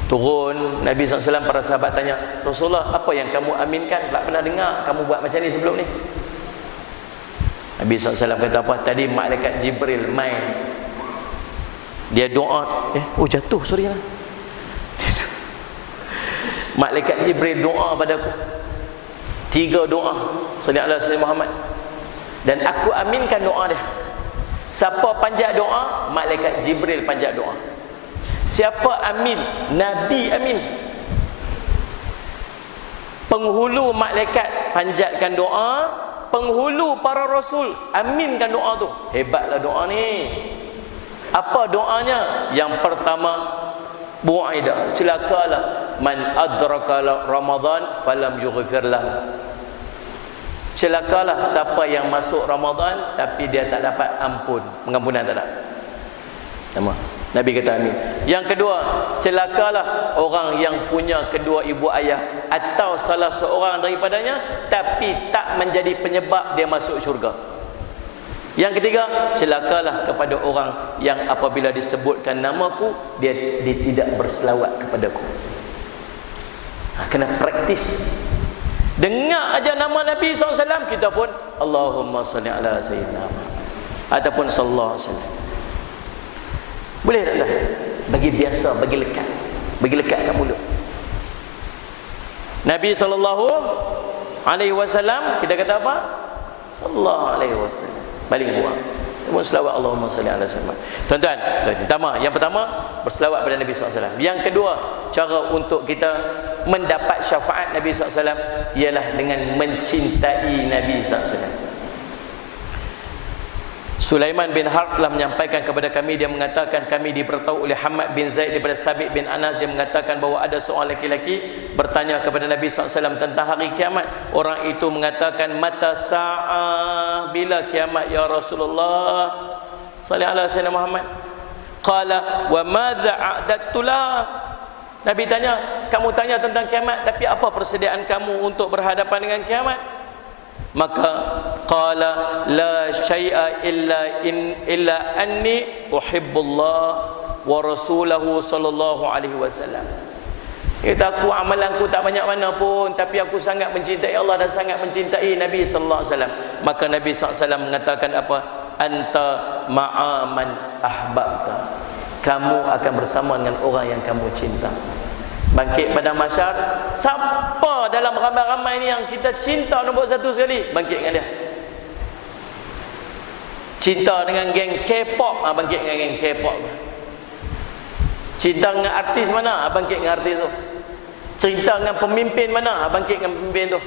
Turun Nabi SAW, para sahabat tanya, Rasulullah, apa yang kamu aminkan? Tak pernah dengar kamu buat macam ni sebelum ni. Nabi SAW kata apa? Tadi malaikat Jibril main, dia doa. Jatuh, sorry lah. Malaikat Jibril doa padaku 3 doa. Sallallahu alaihi Muhammad. Dan aku aminkan doa dia. Siapa panjat doa, malaikat Jibril panjat doa. Siapa amin, Nabi amin. Penghulu malaikat panjatkan doa, penghulu para rasul aminkan doa tu. Hebatlah doa ni. Apa doanya? Yang pertama, bu'ida, celakalah man adraka Ramadan falam yughfir lahu. Celakalah siapa yang masuk Ramadan tapi dia tak dapat ampun, pengampunan tak ada. Sama. Nabi kata amin. Yang kedua, celakalah orang yang punya kedua ibu ayah atau salah seorang daripadanya tapi tak menjadi penyebab dia masuk syurga. Yang ketiga, celakalah kepada orang yang apabila disebutkan namaku dia tidak berselawat kepadaku. Kena praktis. Dengar aja nama Nabi SAW, kita pun Allahumma salli ala sayyidina Muhammad ataupun sallallahu alaihi wasallam. Boleh tak dah? Bagi biasa, bagi lekat kat mulut. Nabi SAW, kita kata apa? Sallallahu alaihi wasallam. Paling kurang. Namun selawat Allahumma salli ala sayyidina. Tuan-tuan, yang pertama berselawat pada Nabi SAW. Yang kedua, cara untuk kita mendapat syafaat Nabi SAW ialah dengan mencintai Nabi SAW. Sulaiman bin Harb telah menyampaikan kepada kami, dia mengatakan kami diberitahu oleh Hamad bin Zaid daripada Sabit bin Anas, dia mengatakan bahawa ada seorang lelaki bertanya kepada Nabi SAW tentang hari kiamat. Orang itu mengatakan, mata sa'ah, bila kiamat ya Rasulullah sallallahu alaihi wasallam Muhammad? Qala wa madza a'dadtulah. Nabi tanya, kamu tanya tentang kiamat, tapi apa persediaan kamu untuk berhadapan dengan kiamat? Maka qala la syai'a illa anni uhibbullah wa rasulahu sallallahu alaihi wasallam. Kata aku, amalanku tak banyak mana pun, tapi aku sangat mencintai Allah dan sangat mencintai Nabi sallallahu alaihi wasallam. Maka Nabi sallallahu alaihi wasallam mengatakan apa? Anta ma'a man ahbabta. Kamu akan bersama dengan orang yang kamu cinta. Bangkit pada mahsyar, siapa dalam ramai-ramai ni yang kita cinta nombor 1 sekali, bangkit dengan dia. Cinta dengan geng K-pop, bangkit dengan geng K-pop. Cinta dengan artis mana, bangkit dengan artis tu. Cinta dengan pemimpin mana, bangkit dengan pemimpin tu.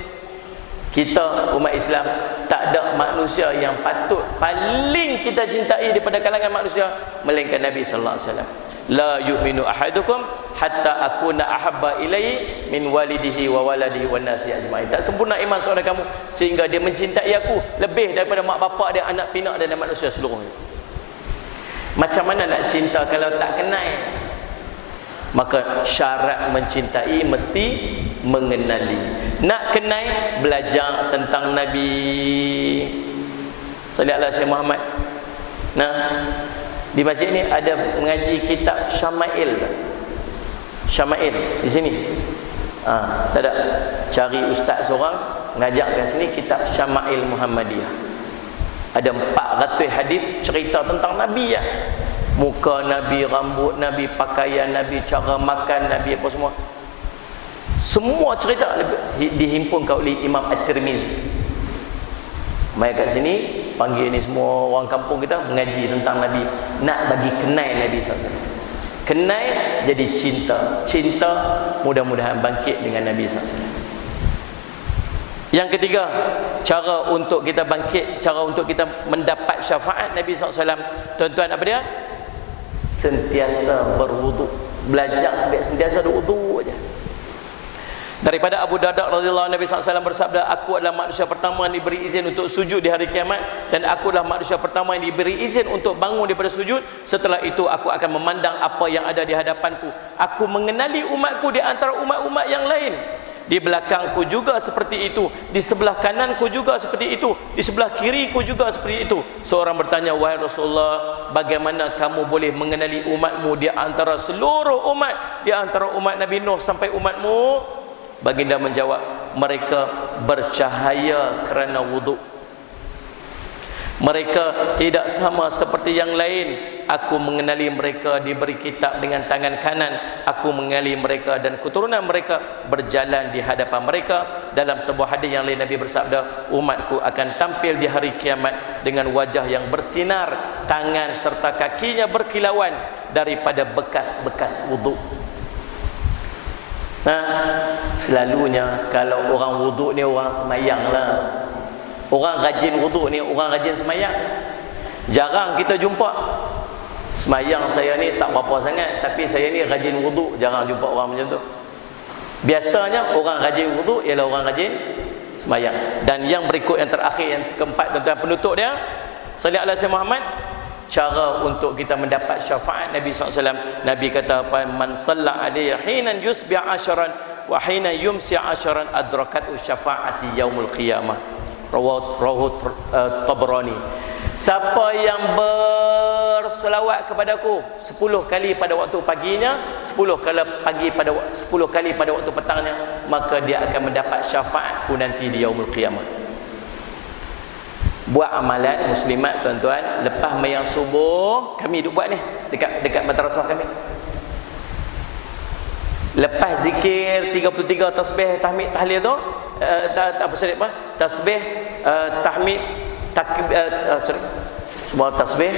Kita umat Islam, tak ada manusia yang patut paling kita cintai daripada kalangan manusia melainkan Nabi sallallahu alaihi wasallam. La yu'minu ahadukum hatta akuna ahabba ilaihi min walidihi wa waladihi wan nasi ajma'in. Tak sempurna iman seorang kamu sehingga dia mencintai aku lebih daripada mak bapak dia, anak pinak dan manusia seluruhnya. Macam mana nak cinta kalau tak kenal? Maka syarat mencintai mesti mengenali. Nak kenal, belajar tentang Nabi sallallahu alaihi wasallam Muhammad. Nah, di masjid ni ada mengaji kitab Syama'il. Syama'il di sini. Tak ada. Cari ustaz seorang ngajak ke sini kitab Syama'il Muhammadiyah. Ada 400 hadis cerita tentang Nabi ya. Muka Nabi, rambut Nabi, pakaian Nabi, cara makan Nabi, apa semua. Semua cerita dihimpun oleh Imam At-Tirmizi. Mai kat sini panggil ni semua orang kampung kita mengaji tentang Nabi, nak bagi kenal Nabi SAW. Kenal jadi cinta. Cinta mudah-mudahan bangkit dengan Nabi SAW. Yang ketiga, cara untuk kita bangkit, cara untuk kita mendapat syafaat Nabi SAW. Tuan-tuan, apa dia? Sentiasa berwuduk. Belajar sentiasa berwuduk aja. Daripada Abu Darda radhiyallahu anhu, Nabi SAW bersabda, aku adalah manusia pertama yang diberi izin untuk sujud di hari kiamat, dan aku adalah manusia pertama yang diberi izin untuk bangun daripada sujud. Setelah itu aku akan memandang apa yang ada di hadapanku. Aku mengenali umatku di antara umat-umat yang lain, di belakangku juga seperti itu, di sebelah kananku juga seperti itu, di sebelah kiriku juga seperti itu. Seorang bertanya, wahai Rasulullah, bagaimana kamu boleh mengenali umatmu di antara seluruh umat, di antara umat Nabi Nuh sampai umatmu? Baginda menjawab, mereka bercahaya kerana wuduk. Mereka tidak sama seperti yang lain. Aku mengenali mereka diberi kitab dengan tangan kanan. Aku mengenali mereka dan keturunan mereka berjalan di hadapan mereka. Dalam sebuah hadis yang lain Nabi bersabda, umatku akan tampil di hari kiamat dengan wajah yang bersinar, tangan serta kakinya berkilauan daripada bekas-bekas wuduk. Selalunya kalau orang wuduk ni orang semayang lah. Orang rajin wuduk ni orang rajin semayang. Jarang kita jumpa. Semayang saya ni tak berapa sangat, tapi saya ni rajin wuduk. Jarang jumpa orang macam tu. Biasanya orang rajin wuduk ialah orang rajin semayang. Dan yang berikut, yang terakhir, yang keempat, tuan-tuan penutup dia, sallallahu alaihi Muhammad, cara untuk kita mendapat syafaat Nabi SAW. Nabi kata apa? Man salla alaihi hinan yusbi' asharan wa hina yumsi asharan adrakatu syafaati yaumul qiyamah. Rawahu Tabrani. Siapa yang berselawat kepadaku 10 kali pada waktu paginya, 10 kali pada waktu petangnya, maka dia akan mendapat syafaatku nanti di yaumul qiyamah. Buat amalan muslimat tuan-tuan, lepas mayang subuh, kami duk buat ni dekat madrasah kami. Lepas zikir 33 tasbih tahmid tahlil tu, tasbih tahmid semua tasbih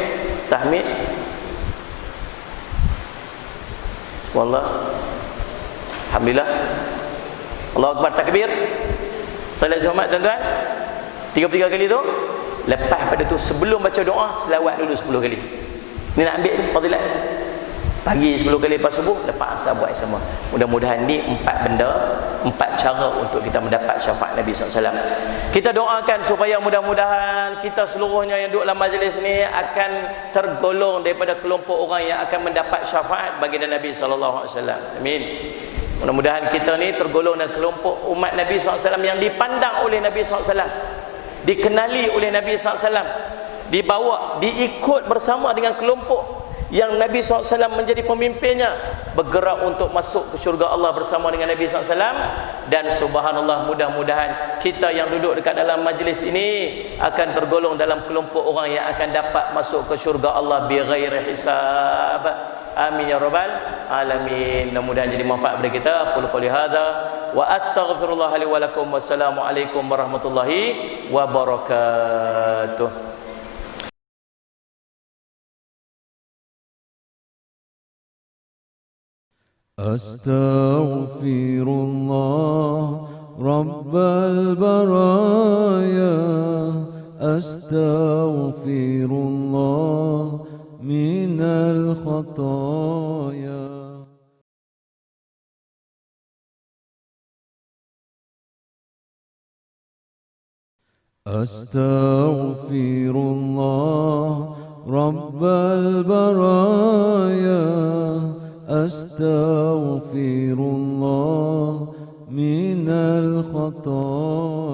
tahmid subhanallah, alhamdulillah, Allahu akbar, takbir, salat Jumaat tuan-tuan 33 kali tu. Lepas pada tu, sebelum baca doa, selawat dulu 10 kali. Ni nak ambil ni fadilat. Pagi 10 kali lepas subuh, lepas asar buat semua. Mudah-mudahan ni 4 benda, 4 cara untuk kita mendapat syafaat Nabi SAW. Kita doakan supaya mudah-mudahan kita seluruhnya yang duduk dalam majlis ni akan tergolong daripada kelompok orang yang akan mendapat syafaat baginda Nabi SAW. Amin. Mudah-mudahan kita ni tergolong dalam kelompok umat Nabi SAW yang dipandang oleh Nabi SAW, dikenali oleh Nabi SAW, dibawa, diikut bersama dengan kelompok yang Nabi SAW menjadi pemimpinnya, bergerak untuk masuk ke syurga Allah bersama dengan Nabi SAW. Dan subhanallah, mudah-mudahan kita yang duduk dekat dalam majlis ini akan tergolong dalam kelompok orang yang akan dapat masuk ke syurga Allah bighairi hisab. Amin ya rabbal alamin. Mudah-mudahan jadi manfaat bagi kita. Qul qouli hadza wa astaghfirullah li wa lakum. Wassalamualaikum warahmatullahi wabarakatuh. أستغفر الله رب البرايا أستغفر الله من الخطايا أستغفر الله رب البرايا أستغفر الله من الخطايا